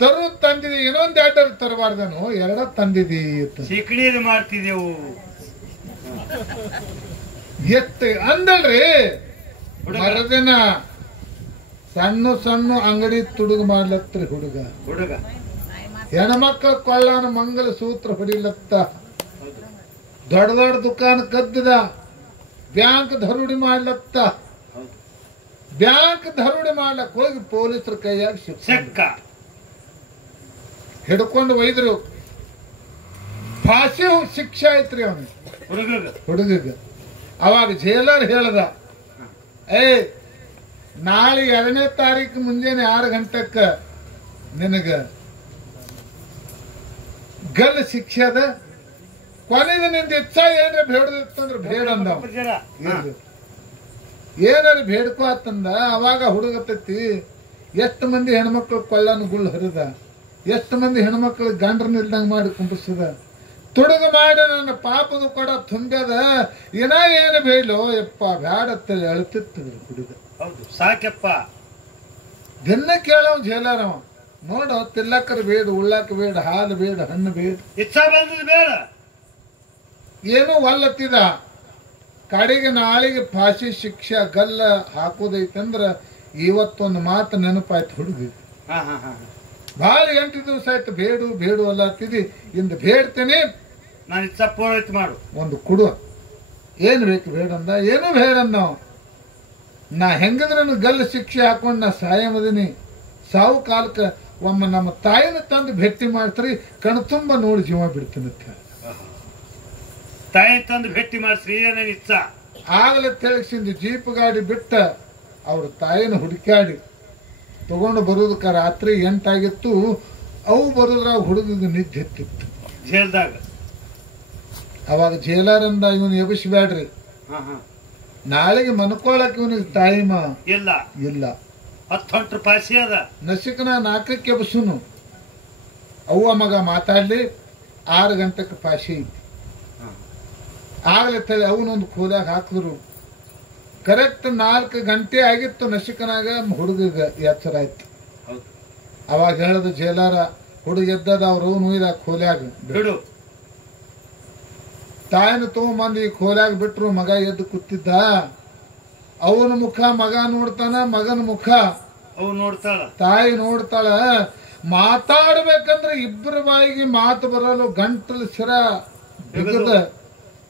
ತರು ತಂದಿದಿ, ಇನ್ನೊಂದ್ ಎರಡರ ತರಬಾರ್ದನು, ಎರಡ ತಂದಿದಿ ಸಿಕಡಿ ಮಾಡ್ತಿದ್ದೆವು ಎತ್ತು ಅಂದಲ್ರಿ. ಮರದಿನ ಸಣ್ಣ ಸಣ್ಣ ಅಂಗಡಿ ತುಡುಗ ಮಾಡ್ಲತ್ರಿ ಹುಡುಗ. ಹೆಣ್ಮಕ್ಳ ಕೊಳ್ಳಾನ ಮಂಗಲ ಸೂತ್ರ ಹೊಡಿಲತ್ತ. ದೊಡ್ಡ ದೊಡ್ಡ ದುಕಾನ್ ಕದ್ದದ, ಬ್ಯಾಂಕ್ ದರೋಡಿ ಮಾಡ್ಲತ್ತ. ಬ್ಯಾಂಕ್ ದರೋಡಿ ಮಾಡ್ಲಕ್ ಹೋಗಿ ಪೊಲೀಸರ ಕೈಯಾಗ ಸಿಕ್ಕ ಹಿಡ್ಕೊಂಡು ಒಯ್ದ್ರು. ಫಾಸಿ ಶಿಕ್ಷೆ ಐತ್ರಿ ಅವನಿಗೆ, ಹುಡುಗ. ಅವಾಗ ಜೈಲರ್ ಹೇಳ್ದ, ನಾಳೆ 2ನೇ ತಾರೀಕು ಮುಂಜಾನೆ 6 ಗಂಟೆಕ್ಕ ನಿನಗ ಗಲ್ ಶಿಕ್ಷೆ ಅದ. ಕೊನೆಗ ನಿಂದ ಇಚ್ಛಾ ಏನ್ರ ಬೇಡದಿತ್ತಂದ್ರ ಬೇಡ ಅಂದ. ಏನಾರ ಬೇಡ್ಕೊ ಆತಂದ. ಅವಾಗ ಹುಡುಗತೈತಿ, ಎಷ್ಟು ಮಂದಿ ಹೆಣ್ಮಕ್ಳು ಕೊಳ್ಳನ ಗುಳ್ಳು ಹರಿದ, ಎಷ್ಟು ಮಂದಿ ಹೆಣ್ಮಕ್ಳು ಗಂಡ್ರನ್ನ ಇಲ್ದಂಗ ಮಾಡಿ ಕುಂಬಿಸದ, ತುಡುಗ ಮಾಡಿ ನನ್ನ ಪಾಪದ ಕೊಡ ತುಂಬ್ಯದ. ಏನು ಬೇಡಲೋ ಯಪ್ಪ ಬ್ಯಾಡ ಅಂತೇಳಿ ಅಳ್ತಿತ್ತಿದ್ರು ಹುಡುಗ. ಸಾಕ್ಯಪ್ಪ ದಿನ ಕೇಳವ್ ಜೇಲಾರವ. ನೋಡ, ತಿಲ್ಲಕ್ಕರ ಬೇಡ, ಉಳ್ಳಾಕ ಬೇಡ, ಹಾಲು ಬೇಡ, ಹಣ್ಣು ಬೇಡ, ಇಚ್ಛಾ ಬಂದದ ಬೇಡ, ಏನು ಒಲ್ಲತ್ತಿದ. ಕಡೆಗೆ ನಾಳೆಗೆ ಫಾಸಿ ಶಿಕ್ಷೆ ಗಲ್ಲ ಹಾಕೋದೈತಂದ್ರ ಇವತ್ತೊಂದು ಮಾತು ನೆನಪಾಯ್ತು ಹುಡುಗಿ. ಭಾಳ 8 ದಿವಸ ಆಯ್ತು ಬೇಡು ಬೇಡು ಅಲ್ಲತ್ತಿದಿ. ಇಂದ ಬೇಡ್ತೇನೆ, ನಾನು ಇಚ್ಛಾ ಪೂರೈತ ಮಾಡು, ಒಂದು ಕೊಡುವ. ಏನ್ ಬೇಕು ಬೇಡಂದ, ಏನೂ ಬೇಡಂದ. ನಾ ಹೆಂಗದ್ರ ಗಲ್ಲ ಶಿಕ್ಷೆ ಹಾಕೊಂಡ್ ನಾ ಸಾಯಮದಿನಿ. ಸಾವು ಕಾಲಕ್ಕ ಒಮ್ಮ ನಮ್ಮ ತಾಯಿನ ತಂದು ಭೇಟಿ ಮಾಡ್ತೀರಿ, ಕಣ್ತುಂಬ ನೋಡಿ ಜೀವ ಬಿಡ್ತೀನಿ ಅಂತ ಹೇಳಿ ತಾಯಿ ತಂದು ಭೇಟಿ ಮಾಡ್ಸ್ರಿ, ಏನೇನು ಇಚ್ಛಾ ಆಗಲೇ ತಿಳಿಸಿಂದ ಜೀಪ್ ಗಾಡಿ ಬಿಟ್ಟ ಅವ್ರ ತಾಯಿನ ಹುಡುಕಾಡಿ ತಗೊಂಡು ಬರೋದಕ್ಕ ರಾತ್ರಿ 8 ಆಗಿತ್ತು. ಅವು ಬರೋದ್ರ ಹುಡುಗಿಗೆ ನಿದ್ದೆ ಎತ್ತಿತ್ತು ಜೈಲ್ದಾಗ. ಅವಾಗ ಜೈಲರಿಂದ ಇವನು ಎಬ್ಬಿಸ್ಬ್ಯಾಡ್ರಿ, ನಾಳೆಗೆ ಮನ್ಕೊಳಕ್ ಇವನಿಗೆ ಟೈಮ್ ಇಲ್ಲ. 10 ರೂಪಾಯಿ ಅದ. ನಸಿಕನ 4ಕ್ಕೆ ಎಬ್ಸುನು. ಅವ್ವ ಮಗ ಮಾತಾಡ್ಲಿ, 6 ಗಂಟೆಗೆ ಪಾಶಿ ಐತಿ. ಆಗ್ಲೇ ತಳಿ ಅವನೊಂದು ಕೋಲಾಗ ಹಾಕಿದ್ರು. ಕರೆಕ್ಟ್ 4 ಗಂಟೆ ಆಗಿತ್ತು. ನಸಿಕನಾಗ ಹುಡುಗ ಎಚ್ಚರ ಆಯ್ತು. ಅವಾಗ ಹೇಳದ ಜೇಲಾರ, ಹುಡುಗ ಎದ್ದದ, ಅವ್ರು ನೋಯ್ದ ಕೋಲ್ಯಾಗ ಬಿಡು. ತಾಯಿನ ತಗೊಂಬಂದು ಈ ಕೋಲ್ಯಾಗ ಬಿಟ್ರು. ಮಗ ಎದ್ದು ಕೂತಿದ್ದ. ಅವನ ಮುಖ ಮಗ ನೋಡ್ತಾನ, ಮಗನ ಮುಖ ಅವ್ ನೋಡ್ತಾಳ, ತಾಯಿ ನೋಡ್ತಾಳ. ಮಾತಾಡ್ಬೇಕಂದ್ರೆ ಇಬ್ಬರ ಬಾಯಿಗೆ ಮಾತು ಬರಲು ಗಂಟಲು ಸಿರ ಬಿಗದ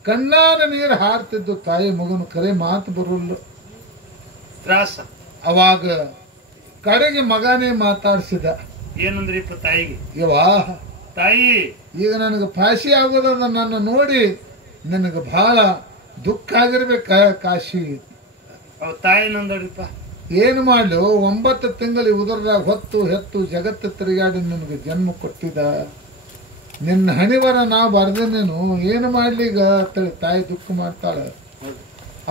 ಕಣ್ಣಾನ ನೀರು ಹಾರ್ತಿದ್ದು. ತಾಯಿ ಮಗನ ಕರೆ ಮಾತು ಬರಲ್ಲ ತ್ರಾಸ. ಅವಾಗ ಕಡೆಗೆ ಮಗನೇ ಮಾತಾಡ್ಸಿದ. ಏನಂದ್ರಿಪ್ಪ ತಾಯಿಗೆ? ಯವಾ ತಾಯಿ, ಈಗ ನನಗೆ ಫಾಸಿ ಆಗೋದದ, ನನ್ನ ನೋಡಿ ನಿನಗೆ ಬಹಳ ದುಃಖ ಆಗಿರ್ಬೇಕ ಕಾಶಿ. ತಾಯಿ ನಂದಡಿಪ್ಪ, ಏನು ಮಾಡ್ಲು, 9 ತಿಂಗಳು ಉದರದಾಗ ಹೊತ್ತು ಹೆತ್ತು ಜಗತ್ತು ತಿರುಗಾಡಿ ನಿನಗೆ ಜನ್ಮ ಕೊಟ್ಟಿದ. ನಿನ್ನ ಹಣಿವರ ನಾ ಬರ್ದೇನೇನು, ಏನು ಮಾಡ್ಲೀಗ ಅಂತೇಳಿ ತಾಯಿ ದುಃಖ ಮಾಡ್ತಾಳ.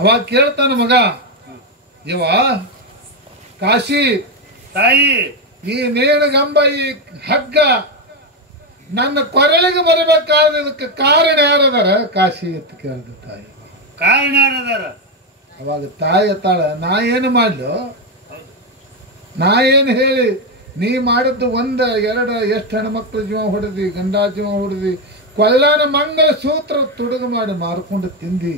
ಅವಾಗ ಕೇಳ್ತಾನ ಮಗ, ಇವ ಕಾಶಿ ತಾಯಿ, ಈ ನೇಣಗಂಬ ಈ ಹಗ್ಗ ನನ್ನ ಕೊರಳಿಗೆ ಬರಬೇಕಾದ್ರೆ ಇದಕ್ಕೆ ಕಾರಣ ಯಾರದಾರ ಕಾಶಿ ಅಂತ ಕೇಳಿದ ತಾಯಿ. ಕಾರಣ ಯಾರದಾರ? ಅವಾಗ ತಾಯಿ ಅತ್ತಾಳ, ನಾ ಏನು ಮಾಡ್ಲು, ನಾ ಏನು ಹೇಳಿ, ನೀ ಮಾಡಿದ್ದು 1 2 ಎಷ್ಟು ಹೆಣ್ಮಕ್ಳು ಜೀವ ಹೊಡೆದಿ, ಗಂಡ ಜೀವ ಹೊಡೆದಿ, ಕೊಳ್ಳಾನ ಮಂಗಲ ಸೂತ್ರ ತುಡುಗ ಮಾಡಿ ಮಾರ್ಕೊಂಡು ತಿಂದಿ,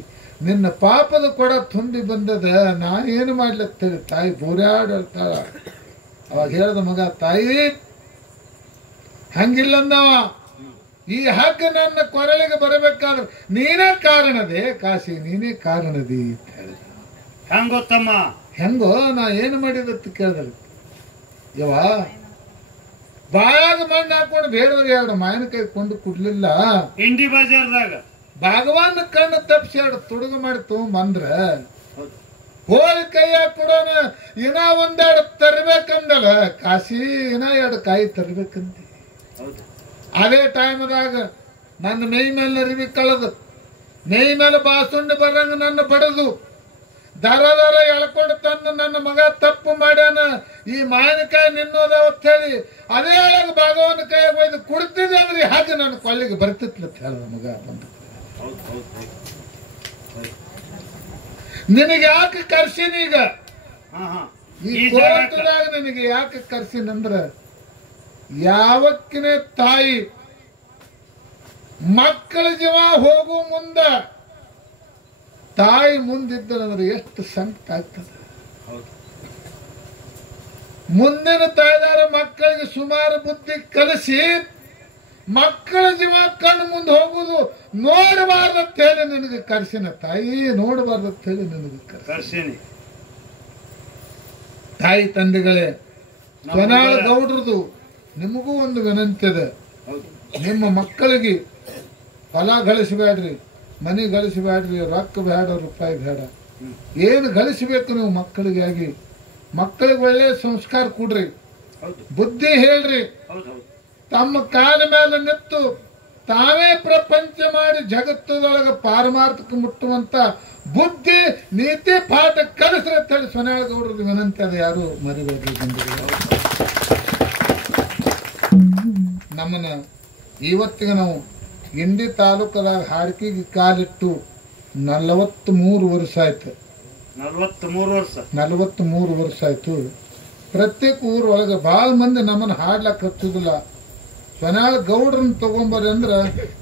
ನಿನ್ನ ಪಾಪದ ಕೊಡ ತುಂಬಿ ಬಂದದ, ನಾ ಏನು ಮಾಡ್ಲತ್ತೇಳಿ ತಾಯಿ ಬೋರ್ಯಾಡ್ತಾಳ. ಅವಾಗ ಹೇಳ್ದ ಮಗ, ತಾಯಿ ಹಂಗಿಲ್ಲಂದವ, ಈ ಹಗ್ಗ ನನ್ನ ಕೊರಳಿಗೆ ಬರಬೇಕಾದ್ರೆ ನೀನೇ ಕಾರಣದೇ ಕಾಶಿ, ನೀನೇ ಕಾರಣದಿ ಅಂತ ಹೇಳಿದ. ಹೆಂಗೊತ್ತಮ್ಮ? ಹೆಂಗೋ, ನಾ ಏನು ಮಾಡಿದತ್ತ ಕೇಳಿದ್ರೆ, ಯವ ಬಾಯಾಗ ಮಣ್ಣು ಹಾಕೊಂಡು ಬೇಡವ್ರಿಗೆ 2 ಮಾವಿನಕಾಯಿ ಕೊಂಡು ಕುಡ್ಲಿಲ್ಲ. ಇಂಡಿ ಬಜಾರ್ದಾಗ ಭಗವಾನ್ ಕಣ್ಣು ತಪ್ಪಿಸಿ 2 ತುಡುಗ ಮಾಡಿ ತಗೊಂಬಂದ್ರ ಹೋಳಿ ಕೈಯಾಗ ಕೊಡೋಣ. ಇನ್ನ 1 2 ತರ್ಬೇಕಂದಲ್ಲ ಕಾಶಿ, ಇನ್ನ 2 ಕಾಯಿ ತರ್ಬೇಕಂತ. ಅದೇ ಟೈಮ್ದಾಗ ನನ್ನ ಮೈ ಮೇಲೆ ಅರಿವಿ ಕಳೆದು, ಮೈ ಮೇಲೆ ಬಾಸುಂಡಿ ಬರಂಗ ನನ್ನ ಬಡದು ದರ ದರ ಎಳ್ಕೊಂಡು ತಂದು ನನ್ನ ಮಗ ತಪ್ಪು ಮಾಡ್ಯಾನ, ಈ ಮಾವಿನಕಾಯಿ ನಿನ್ನೋದವತ್ ಹೇಳಿ ಅದೇ ಒಳಗೆ ಭಾಗವನ್ನ ಕೈಯಾಗ ಒಯ್ದು ಕುಡ್ತಿದ್ದೆ ಅಂದ್ರೆ ಹಾಗೆ ನನ್ನ ಕೊಳ್ಳಿಗೆ ಬರ್ತಿತ್ತು ಅಂತ ಹೇಳ ಮಗ ಬಂದ. ನಿನಗೆ ಯಾಕೆ ಕರ್ಸಿನೀಗ ಹಾ ಹಾ ಈ ಈ ಜಾಗಕ್ಕ. ಕೋರ್ಟ್ದಾಗ ನಿನಗೆ ಯಾಕೆ ಕರ್ಸಿನಂದ್ರ ಯಾವಕ್ಕಿನೇ ತಾಯಿ ಮಕ್ಕಳ ಜೀವ ಹೋಗು ಮುಂದ ತಾಯಿ ಮುಂದಿದ್ದರಂದ್ರೆ ಎಷ್ಟು ಸಂಕಟ ಆಗ್ತದೆ. ಹೌದು ಮುಂದಿನ ತಾಯ್ದಾರ ಮಕ್ಕಳಿಗೆ ಸುಮಾರು ಬುದ್ಧಿ ಕಲಿಸಿ ಮಕ್ಕಳ ಜೀವ ಕಣ್ಣು ಮುಂದೆ ಹೋಗುದು ನೋಡಬಾರ್ದಂತ ಹೇಳಿ ನಿನಗೆ ಕರ್ಸಿನ ತಾಯಿ, ನೋಡಬಾರ್ದಂತ ಹೇಳಿ ನಿನಗೆ ಕರ್ಸಿನಿ. ತಾಯಿ ತಂದೆಗಳೇ, ಸ್ವನಾಳ ಗೌಡ್ರದು ನಿಮಗೂ ಒಂದು ವಿನಂತಿ ಇದೆ. ಹೌದು ನಿಮ್ಮ ಮಕ್ಕಳಿಗೆ ಹೊಲ ಗಳಿಸಬೇಡ್ರಿ, ಮನೆ ಗಳಿಸಬೇಡ್ರಿ, ರೊಕ್ಕ ಬೇಡ, ರೂಪಾಯಿ ಬೇಡ. ಏನು ಗಳಿಸಬೇಕು ನೀವು ಮಕ್ಕಳಿಗಾಗಿ? ಮಕ್ಕಳಿಗೆ ಒಳ್ಳೆ ಸಂಸ್ಕಾರ ಕೊಡ್ರಿ, ಹೌದು ಬುದ್ಧಿ ಹೇಳ್ರಿ. ಹೌದು ಹೌದು ತಮ್ಮ ಕಾಲ ಮೇಲೆ ನಿಂತು ತಾವೇ ಪ್ರಪಂಚ ಮಾಡಿ ಜಗತ್ತದೊಳಗೆ ಪಾರಮಾರ್ಥಕ್ಕೆ ಮುಟ್ಟುವಂತ ಬುದ್ಧಿ ನೀತಿ ಪಾಠ ಕಲಿಸ್ರಿ ಅಂತ ಹೇಳಿ ಸ್ವನಾಳ ಗೌಡ್ರಿಗೆ ವಿನಂತಿ ಅದ. ಯಾರು ಮರಿಬೇಡ್ರಿ ಬಂಧುಗಳೇ. ನಮ್ಮನ್ನ ಇವತ್ತಿಗೆ ನಾವು ಇಂಡಿ ತಾಲೂಕದಾಗ ಹಾಡ್ಕಿಗೆ ಕಾಲಿಟ್ಟು 43 ವರ್ಷ ಆಯ್ತು. 43 ವರ್ಷ 43 ವರ್ಷ ಆಯ್ತು. ಪ್ರತ್ಯೇಕ ಊರೊಳಗೆ ಬಹಳ ಮಂದಿ ನಮ್ಮನ್ನ ಹಾಡ್ಲಕ್ ಹಚ್ಚುದಿಲ್ಲ. ಸ್ವನಾಳ ಗೌಡ್ರನ್ನ ತಗೊಂಬರ್ರಿ ಅಂದ್ರ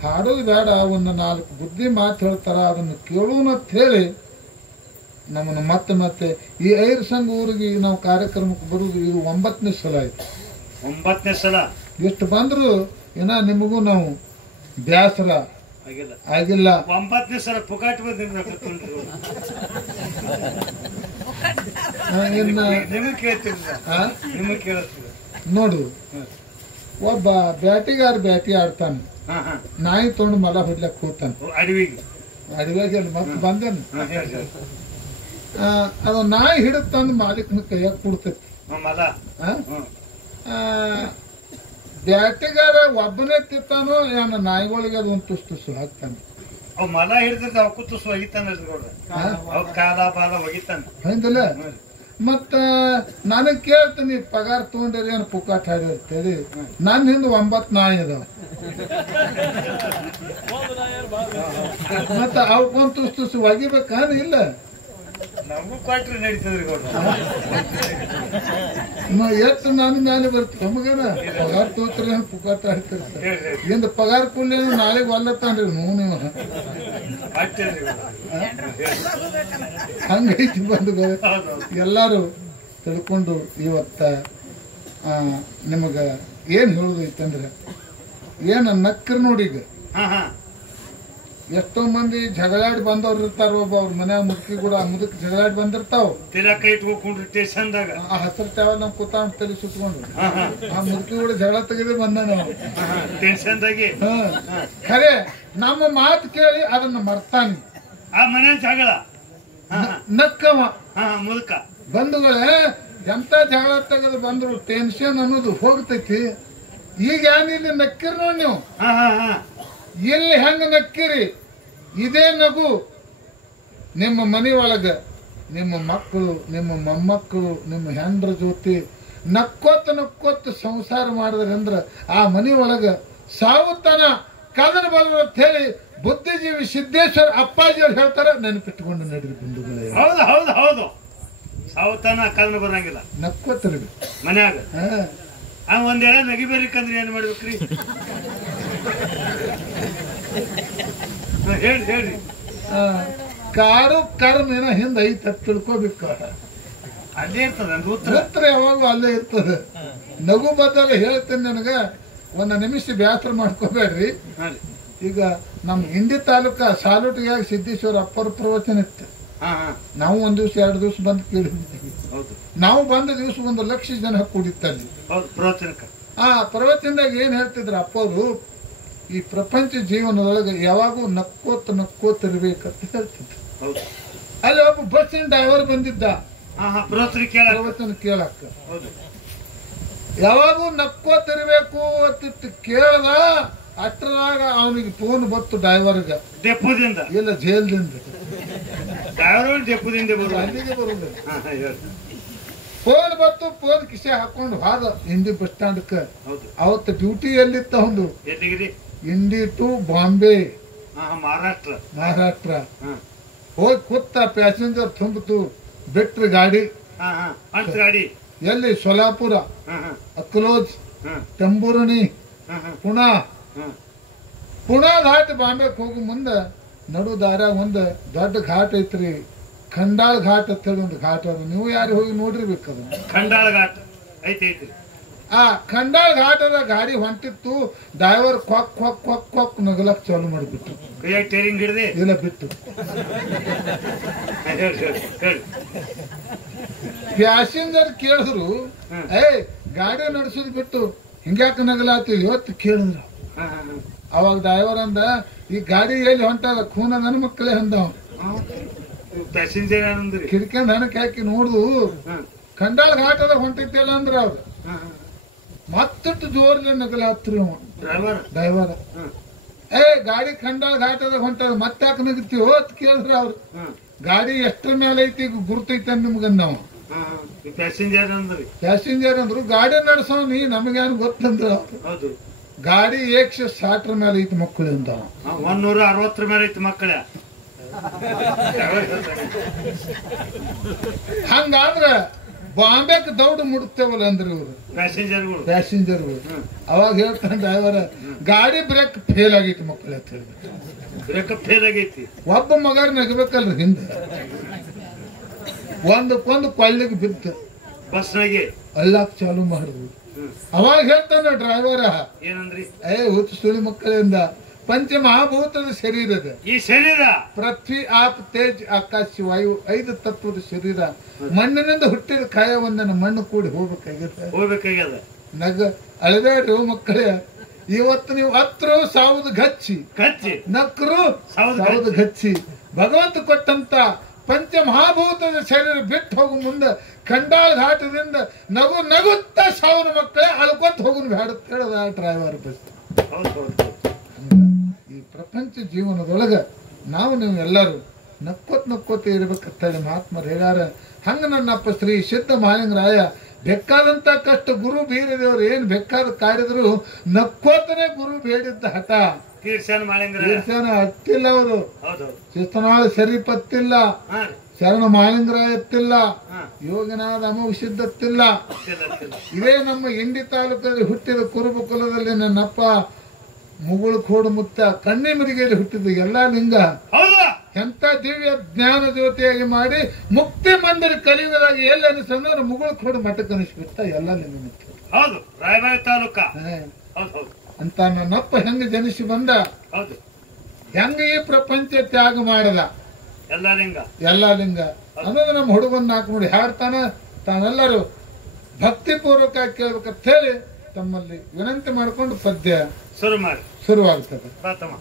ಹಾಡೋದು ಬೇಡ, ಒಂದು 4 ಬುದ್ಧಿ ಮಾತು ಹೇಳ್ತಾರ, ಅದನ್ನ ಕೇಳೋಣ ಅಂತ ಹೇಳಿ ನಮ್ಮನ್ನ ಮತ್ತೆ ಈ ಐರ್ ಸಂಘ ಊರಿಗೆ ನಾವು ಕಾರ್ಯಕ್ರಮಕ್ಕೆ ಬರುದು ಇದು 9ನೇ ಸಲ ಆಯ್ತು. 9ನೇ ಸಲ ಎಷ್ಟು ಬಂದ್ರು ಏನ ನಿಮಗೂ ನಾವು ಬ್ಯಾಸರ ಆಗಿಲ್ಲ. ಆಗಿಲ್ಲ. 9ನೇ ಸಲ ಪುಕಾಟ್ ಬಂದಿರ್ಬೇಕು. ಇನ್ನ ನಿಮಗೆ ಕೇಳ್ತೀರಿ, ಆ? ನಿಮಗೆ ಕೇಳಿಸ್ತೀರಿ. ನೋಡು, ಒಬ್ಬ ಬ್ಯಾಟಿಗಾರ ಬ್ಯಾಟಿ ಆಡ್ತಾನೆ, ಹಾ ಹಾ ನಾಯಿ ತೊಗೊಂಡು ಮಲ ಹೊಡ್ಲಕ್ ಹೋಗ್ತಾನೆ ಅಡವಿಗೆ. ಅಡವಿಗೆ. ಮತ್ತೆ ಬಂದನ್ ಹಾ ಹೇಳಿ ಹೇಳಿ. ಅದು ನಾಯಿ ಹಿಡಿದು ತಂದು ಮಾಲೀಕನ ಕೈಯಾಗ ಕೊಡ್ತೈತಿ. ಮಲ ಆ? ಹ್ಮ್ ಆ, ಬ್ಯಾಟಿಗಾರ ಒಬ್ಬನೇ ತಿತ್ತಾನೋ ಏನ ನಾಯಿಗಳಿಗೆ ಅದು ಒಂದು ತುಸು ಹಾಕ್ತಾನೆ. ಅವ್ ಮಲ ಹಿಡಿದ್ರೆ ಅವ್ ಕುತ್ತು ಒಗಿತಾನ ನೋಡ್ರಿ. ಅವ್ ಕಾಲ ಬಾಲ ಒಗಿತಾನ. ಹಂಗಲ್ಲ. ಮತ್ತ ನನಗ್ ಕೇಳ್ತೀನಿ, ಪಗಾರ ತಗೊಂಡಿರಿ ಏನ್ ಪುಕಾಟ್ ಹಾಡಿರ್ತೇಳಿ. ನನ್ನ ಹಿಂದೆ 9 ನಾಯಿ ಅದಾವ. ಮತ್ತ ಅವಕ್ಕೊಂದು ತುಸು ಒಗಿಬೇಕಾನ ಇಲ್ಲ? ನಮಗೂ ಕೊಟ್ರಿ ನಡೀತದ್ರಿ ಗೌಡ್ರ. ಎಷ್ಟು ನನ್ನ ಮೇಲೆ ಬರ್ತದೆ ನಮಗನ ಪಗಾರ ತೋತ್ರ ಪುಕಾಟ್ ಹಾಡ್ತಿರ್ತಾರೆ. ಹೇಳ್ರಿ ಇಂದ ಪಗಾರ ಕೂಲಿ ನಾಳೆಗೆ ಒಲ್ಲತ್ತಾನ್ರಿ ನೀವು ಅಷ್ಟೇನ್ರಿ ಗೌಡ್ರ. ಹಂಗೈತಿ ಬಂಧುಗಳು. ಹೌದೌದು ಎಲ್ಲಾರು ತಿಳ್ಕೊಂಡು ಇವತ್ತ ನಿಮಗ ಏನ್ ಹೇಳುದೈತಂದ್ರೆ ಏನ ನಕ್ಕರ್ ನೋಡಿ. ಈಗ ಹಾ ಹಾ ಎಷ್ಟೋ ಮಂದಿ ಜಗಳಾಡಿ ಬಂದವ್ರು ಇರ್ತಾರ. ಒಬ್ಬ ಅವ್ರ ಮನ್ಯಾಗ ಮುದುಕಿ ಕೂಡ ಮುದುಕ್ ಜಗಳಾಡಿ ಬಂದಿರ್ತಾವ. ತಿಲಕ ಇಟ್ಕೊಂಡ್ರಿ ಸ್ಟೇಷನ್ದಾಗ. ಆ ಹಸಿರು ಟ್ಯಾವಲ್ ನಮ್ ಕೂತಾವ್ ತಲೆ ಸುತ್ಕೊಂಡು ಹಾ ಹಾ ಆ ಮುದುಕಿ ಕೂಡ ಜಗಳ ತೆಗೆದೇ ಬಂದ ನಾವು. ಟೆನ್ಷನ್ದಾಗೆ ಖರೆ ನಮ್ಮ ಮಾತು ಕೇಳಿ ಅದನ್ನ ಮರ್ತಾನೆ. ಆ ಮನೆ ಜಗಳ. ಹಾ ಹಾ ನಕ್ಕವ. ಹಾ ಮುದುಕ. ಬಂಧುಗಳೇ, ಎಂತ ಜಗಳ ತೆಗೆದು ಬಂದ್ರು ಟೆನ್ಷನ್ ಅನ್ನೋದು ಹೋಗ್ತೈತಿ. ಈಗ ಏನಿಲ್ಲ ನಕ್ಕಿರಿ ನೋಡಿ ನೀವು. ಹಾ ಹಾ ಹಾ ಇಲ್ಲಿ ಹೆಂಗ ನಕ್ಕಿರಿ, ಇದೇ ನಗು ನಿಮ್ಮ ಮನೆ ಒಳಗ ನಿಮ್ಮ ಮಕ್ಕಳು, ನಿಮ್ಮ ಮೊಮ್ಮಕ್ಕಳು, ನಿಮ್ಮ ಹೆಂಡ್ರ ಜೊತೆ ನಕ್ಕೋತ ಸಂಸಾರ ಮಾಡಿದ್ರಿ ಅಂದ್ರ ಆ ಮನೆ ಒಳಗ ಸಾವುತನ ಕದನ ಬರೋದು ಅಂತ ಹೇಳಿ ಬುದ್ಧಿಜೀವಿ ಸಿದ್ದೇಶ್ವರ ಅಪ್ಪಾಜಿಯವ್ರು ಹೇಳ್ತಾರ. ನೆನಪಿಟ್ಟುಕೊಂಡು ನಡೀರಿ ಬಂಧುಗಳೇ. ಹೌದು ಹೌದು ಹೌದು. ಸಾವುತನ ಕದನ ಬರಂಗಿಲ್ಲ ನಕ್ಕೋತಿರ್ಬೇಕು ಮನ್ಯಾಗ. ಒಂದೆಳೆ ನಗಿಬೇಕಂದ್ರೆ ಏನ್ ಮಾಡ್ಬೇಕ್ರಿ? ಹೇಳಿ ಹೇಳ್ರಿ. ಕಾರು ಕರ್ಮ ಏನೋ ಹಿಂದ ಐತ ತಿಳ್ಕೊಬೇಕು. ಅಲ್ಲೇ ಇರ್ತದ ಉತ್ತರ. ಉತ್ತರ ಯಾವಾಗೂ ಅಲ್ಲೇ ಇರ್ತದೆ. ನಗು ಬದಲ ಹೇಳ್ತೇನೆ ನನಗ, ಒಂದು ನಿಮಿಷ ಬ್ಯಾಸರ ಮಾಡ್ಕೋಬೇಡ್ರಿ. ಹಾ ರೀ. ಈಗ ನಮ್ ಇಂಡಿ ತಾಲೂಕ ಸಾಲುಟಿಗೆ ಸಿದ್ದೇಶ್ವರ ಅಪ್ಪರ ಪ್ರವಚನ ಇತ್ತು. ಹಾ ಹಾ ನಾವು 1 ದಿವಸ 2 ದಿವಸ ಬಂದು ಕೇಳಿದ್ವಿ. ಹೌದು ನಾವು ಬಂದ ದಿವಸ 1 ಲಕ್ಷ ಜನ ಕೂಡಿತ್ತಲ್ಲಿ. ಹೌದು ಪ್ರವಚನಕ್ಕ. ಆ ಪ್ರವಚನದಾಗ ಏನ್ ಹೇಳ್ತಿದ್ರ ಅಪ್ಪವರು, ಈ ಪ್ರಪಂಚ ಜೀವನದೊಳಗೆ ಯಾವಾಗೂ ನಕ್ಕೋತಿರ್ಬೇಕಂತ ಹೇಳ್ತಿದ್ರು. ಹೌದು ಅಲ್ಲಿ ಒಬ್ಬ ಬಸ್ಸಿನ ಡ್ರೈವರ್ ಬಂದಿದ್ದ ಹಾ ಹಾ ಪ್ರವಚನ ಕೇಳ. ಪ್ರವಚನ ಕೇಳಕ್ಕ. ಹೌದು ಯಾವಾಗೂ ನಕ್ಕೋತಿರ್ಬೇಕು ಅಂತ ಕೇಳ್ದ. ಅಷ್ಟರಾಗ ಅವನಿಗೆ ಫೋನ್ ಬತ್ತು ಡ್ರೈವರ್ಗ. ಡೆಪೋದಿಂದ ಇಲ್ಲ, ಜೈಲ್ದಿಂದ. ಡ್ರೈವರ್ ಡೆಪೋದಿಂದ ಬರುವ. ಅಲ್ಲಿಗೆ ಬರುದು. ಹಾ ಹಾ ಹೇಳಿ. ಫೋನ್ ಬತ್ತು, ಫೋನ್ ಕಿಸೆ ಹಾಕೊಂಡು ಹೋದ ಇಂಡಿ ಬಸ್ ಸ್ಟ್ಯಾಂಡ್ಕ. ಹೌದು ಅವತ್ತು ಡ್ಯೂಟಿ ಎಲ್ಲಿತ್ತ ಒಂದು ಎಲ್ಲಿಗಿರಿ? ಇಂಡಿ ಟು ಬಾಂಬೆ ಹಾ ಹಾ ಮಹಾರಾಷ್ಟ್ರ. ಮಹಾರಾಷ್ಟ್ರ. ಹಾ ಹೋಗಿ ಕೂತ ಪ್ಯಾಸೆಂಜರ್ ತುಂಬಿತು ಬಿಟ್ರಿ ಗಾಡಿ ಹಾ ಹಾ ಅಂತ ಗಾಡಿ ಎಲ್ಲಿ ಸೊಲಾಪುರ ಹಾ ಹಾ ಅಕ್ಲೋಜ್ ಹಾ ತಂಬೂರಣಿ ಹಾ ಹಾ ಪುಣಾ ಹಾ ಪುಣಾ ಘಾಟ್ ಬಾಂಬೆಗೆ ಹೋಗು ಮುಂದ ನಡು ದಾರ ಒಂದ್ ದೊಡ್ಡ ಘಾಟ್ ಐತ್ರಿ ಖಂಡಾಳ್ ಘಾಟ್ ಅಂತ ಹೇಳಿ ಒಂದು ಘಾಟ್ ಅದ ನೀವು ಯಾರು ಹೋಗಿ ನೋಡಿರ್ಬೇಕು ಅದನ್ನ ಖಂಡಾಳ ಘಾಟ್ ಐತಿ ಐತಿ ಆ ಖಂಡಾಳ್ ಘಾಟದ ಗಾಡಿ ಹೊಂಟಿತ್ತು ಡ್ರೈವರ್ ಕ್ವಾಕ್ ಕ್ವಾಕ್ ಕ್ವಾಕ್ ಕ್ವಾಕ್ ನಗಲಕ್ ಚಾಲು ಮಾಡಿಬಿಟ್ರು ಕೈಯಾಗ ಟೇರಿಂಗ್ ಹಿಡ್ದೆ ಇಲ್ಲ ಬಿಟ್ಟು ಹೇಳಿ ಹೇಳಿ ಹೇಳಿ ಪ್ಯಾಸೆಂಜರ್ ಕೇಳಿದ್ರು ಏ ಗಾಡಿ ನಡೆಸೋದ್ ಬಿಟ್ಟು ಹಿಂಗ್ಯಾಕ ನಗಲಾತಿ ಇವತ್ತು ಕೇಳಿದ್ರು ಹಾ ಹಾ ಹಾ ಅವಾಗ ಡ್ರೈವರ್ ಅಂದ ಈ ಗಾಡಿ ಎಲ್ಲಿ ಹೊಂಟದ ಖೂನ ನನ್ನ ಮಕ್ಕಳೇ ಅಂದವ ಪ್ಯಾಸೆಂಜರ್ ಏನಂದ್ರಿ ಕಿಟಕಿಯಿಂದ ಹಣಕ್ಕೆ ಹಾಕಿ ನೋಡ್ದು ಹಾ ಖಂಡಾಳ್ ಘಾಟದ ಹೊಂಟಿದ್ದಲ್ಲ ಅಂದ್ರ ಅವ್ರು ಹಾ ಹಾ ಮತ್ತಿಟ್ಟು ಜೋರ್ಲೆ ನಗಲಾತ್ರಿ ಅವ ಡ್ರೈವರ್ ಡ್ರೈವರ್ ಹಾ ಏ ಗಾಡಿ ಖಂಡಾಳ್ ಘಾಟದ ಹೊಂಟದ ಮತ್ತಾಕ ನಗತೀವೋ ಅಂತ ಕೇಳಿದ್ರ ಅವ್ರು ಹಾ ಗಾಡಿ ಎಷ್ಟ್ರ ಮೇಲೆ ಐತಿ ಈಗ ಗುರ್ತೈತೆ ನಿಮ್ಗಂದವ ಹಾ ಪ್ಯಾಸೆಂಜರ್ ಅಂದ್ರಿ ಪ್ಯಾಸೆಂಜರ್ ಅಂದ್ರು ಗಾಡಿ ನಡೆಸೋ ನೀ ನಮಗೇನು ಗೊತ್ತಂದ್ರ ಅವ್ರು ಹೌದು ಗಾಡಿ 160 ಮೇಲೆ ಐತಿ ಮಕ್ಕಳು ಅಂದವ 160 ಮೇಲೆ ಐತಿ ಮಕ್ಕಳೇ ಹಂಗಾದ್ರ ಬಾಂಬೆಕ್ ದೌಡ್ ಮುಡ್ತೇವಲ್ಲ ಅಂದ್ರಿ ಇವ್ರು ಪ್ಯಾಸೆಂಜರ್ಗಳು ಪ್ಯಾಸೆಂಜರ್ಗಳು ಅವಾಗ ಹೇಳ್ತಾನೆ ಡ್ರೈವರ್ ಗಾಡಿ ಬ್ರೇಕ್ ಫೇಲ್ ಆಗೈತಿ ಮಕ್ಕಳು ಅಂತ ಹೇಳ್ಬಿಟ್ಟು ಬ್ರೇಕಪ್ ಫೇಲ್ ಆಗೈತಿ ಒಬ್ಬ ಮಗರ್ ನಗಬೇಕಲ್ರಿ ಹಿಂದ ಒಂದಕ್ಕೊಂದು ಕೊಳ್ಳಿಗೆ ಬಿತ್ತು ಬಸ್ನಾಗೆ ಅಲ್ಲಾಕ್ ಚಾಲು ಮಾಡಿದ್ವು ಅವಾಗ ಹೇಳ್ತಾನ ಡ್ರೈವರ ಏನಂದ್ರಿ ಹುಚ್ಚು ಸುಳಿ ಮಕ್ಕಳಿಂದ ಪಂಚಮಹಾಭೂತದ ಶರೀರದ ಈ ಶರೀರ ಪೃಥ್ವಿ ಆಪ್ ತೇಜ್ ಆಕಾಶ ವಾಯು 5 ತತ್ವದ ಶರೀರ ಮಣ್ಣಿನಿಂದ ಹುಟ್ಟಿದ ಕಾಯ ಒಂದನ್ನ ಮಣ್ಣು ಕೂಡಿ ಹೋಗ್ಬೇಕಾಗಿರುತ್ತೆ ಹೋಗ್ಬೇಕಾಗ್ಯದ ನಗ ಅಳಬೇಡ್ರಿ ಮಕ್ಕಳೇ ಇವತ್ತು ನೀವು ಹತ್ರು ಸಾವುದು ಗಚ್ಚಿ ಕಚ್ಚಿ ನಕ್ರು ಸಾವುದು ಸಾವುದು ಗಚ್ಚಿ ಭಗವಂತ ಕೊಟ್ಟಂತ ಪಂಚಮಹಾಭೂತದ ಶರೀರ ಬಿಟ್ಟು ಹೋಗು ಮುಂದೆ ಖಂಡಾಳ ಘಾಟದಿಂದ ನಗು ನಗುತ್ತ ಸಾವಿರ ಮಕ್ಕಳೇ ಅಳ್ಕೊತ ಹೋಗುನ್ ಬೇಡ ಹೇಳದ ಡ್ರೈವರ್ ಬಸ್ ಹೌದು ಹೌದು ಈ ಪ್ರಪಂಚ ಜೀವನದೊಳಗ ನಾವು ನೀವು ಎಲ್ಲರೂ ನಕ್ಕೋತ್ ಇರ್ಬೇಕಂತೇಳಿ ಮಹಾತ್ಮರು ಹೇಳ್ಯಾರ ಹಂಗ ನನ್ನಪ್ಪ ಶ್ರೀ ಸಿದ್ಧ ಮಹಾಲಿಂಗರಾಯ ಬೇಕಾದಂತ ಕಷ್ಟ ಗುರು ಬೀರದೇವ್ರು ಏನ್ ಬೇಕಾದ ಕಾಡಿದ್ರು ನಕ್ಕೋತನೇ ಗುರು ಬೇಡಿದ್ದ ಹಠ ತೀರ್ಸಾನ ಮಾಳಿಂಗ್ರ ತೀರ್ಸಾನ ಹತ್ತಿಲ್ಲ ಅವರು ಹೌದು ಶಿಸ್ತನಾಳ ಶರೀಪತ್ತಿಲ್ಲ ಹಾ ಶರಣ ಮಹಾಲಿಂಗರಾಯ ಎತ್ತಿಲ್ಲ ಹಾ ಯೋಗನಾದ ಅಮವಿಸಿದ್ದತ್ತಿಲ್ಲ ಗೊತ್ತಿಲ್ಲ. ಇದೇ ನಮ್ಮ ಇಂಡಿ ತಾಲೂಕಲ್ಲಿ ಹುಟ್ಟಿದ ಕುರುಬ ಕುಲದಲ್ಲಿ ನನ್ನಪ್ಪ ಮುಗುಳು ಕೋಡು ಮುತ್ತ ಕಣ್ಣಿ ಮಿರಿಗೆಯಲ್ಲಿ ಹುಟ್ಟಿದ ಎಲ್ಲಾ ಲಿಂಗ ಹೌದು ಎಂತ ದಿವ್ಯ ಜ್ಞಾನ ಜ್ಯೋತಿಯಾಗಿ ಮಾಡಿ ಮುಕ್ತಿ ಮಂದಿರ ಕಲಿಯುವುದಾಗಿ ಎಲ್ಲಿ ಅನಿಸ್ತಂದ್ರೆ ಮುಗುಳು ಕೋಡು ಮಠಕ್ಕೆ ಅನಿಸ್ಬಿಟ್ಟ ಎಲ್ಲ ಲಿಂಗ ಮುಕ್ತಿ ಹೌದು ರಾಯಬಾಗ ತಾಲೂಕ ಹೌದು ಹೌದು ಅಂತ ನನ್ನಪ್ಪ ಹೆಂಗ ಜನಿಸಿ ಬಂದ ಹೌದು ಹೆಂಗ ಈ ಪ್ರಪಂಚ ತ್ಯಾಗ ಮಾಡದ ಎಲ್ಲ ಲಿಂಗ ಎಲ್ಲಾ ಲಿಂಗ ಅನ್ನೋದು ನಮ್ಮ ಹುಡುಗನ್ ನಾಲ್ಕು ನೋಡಿ ಹಾಡ್ತಾನ ತಾನೆಲ್ಲರೂ ಭಕ್ತಿಪೂರ್ವಕ ಕೇಳ್ಬೇಕಂತ ಹೇಳಿ ತಮ್ಮಲ್ಲಿ ವಿನಂತಿ ಮಾಡ್ಕೊಂಡು ಪದ್ಯ ಶುರು ಮಾಡಿ ಶುರುವಾಗ್ತದೆ ಪ್ರಾತಮ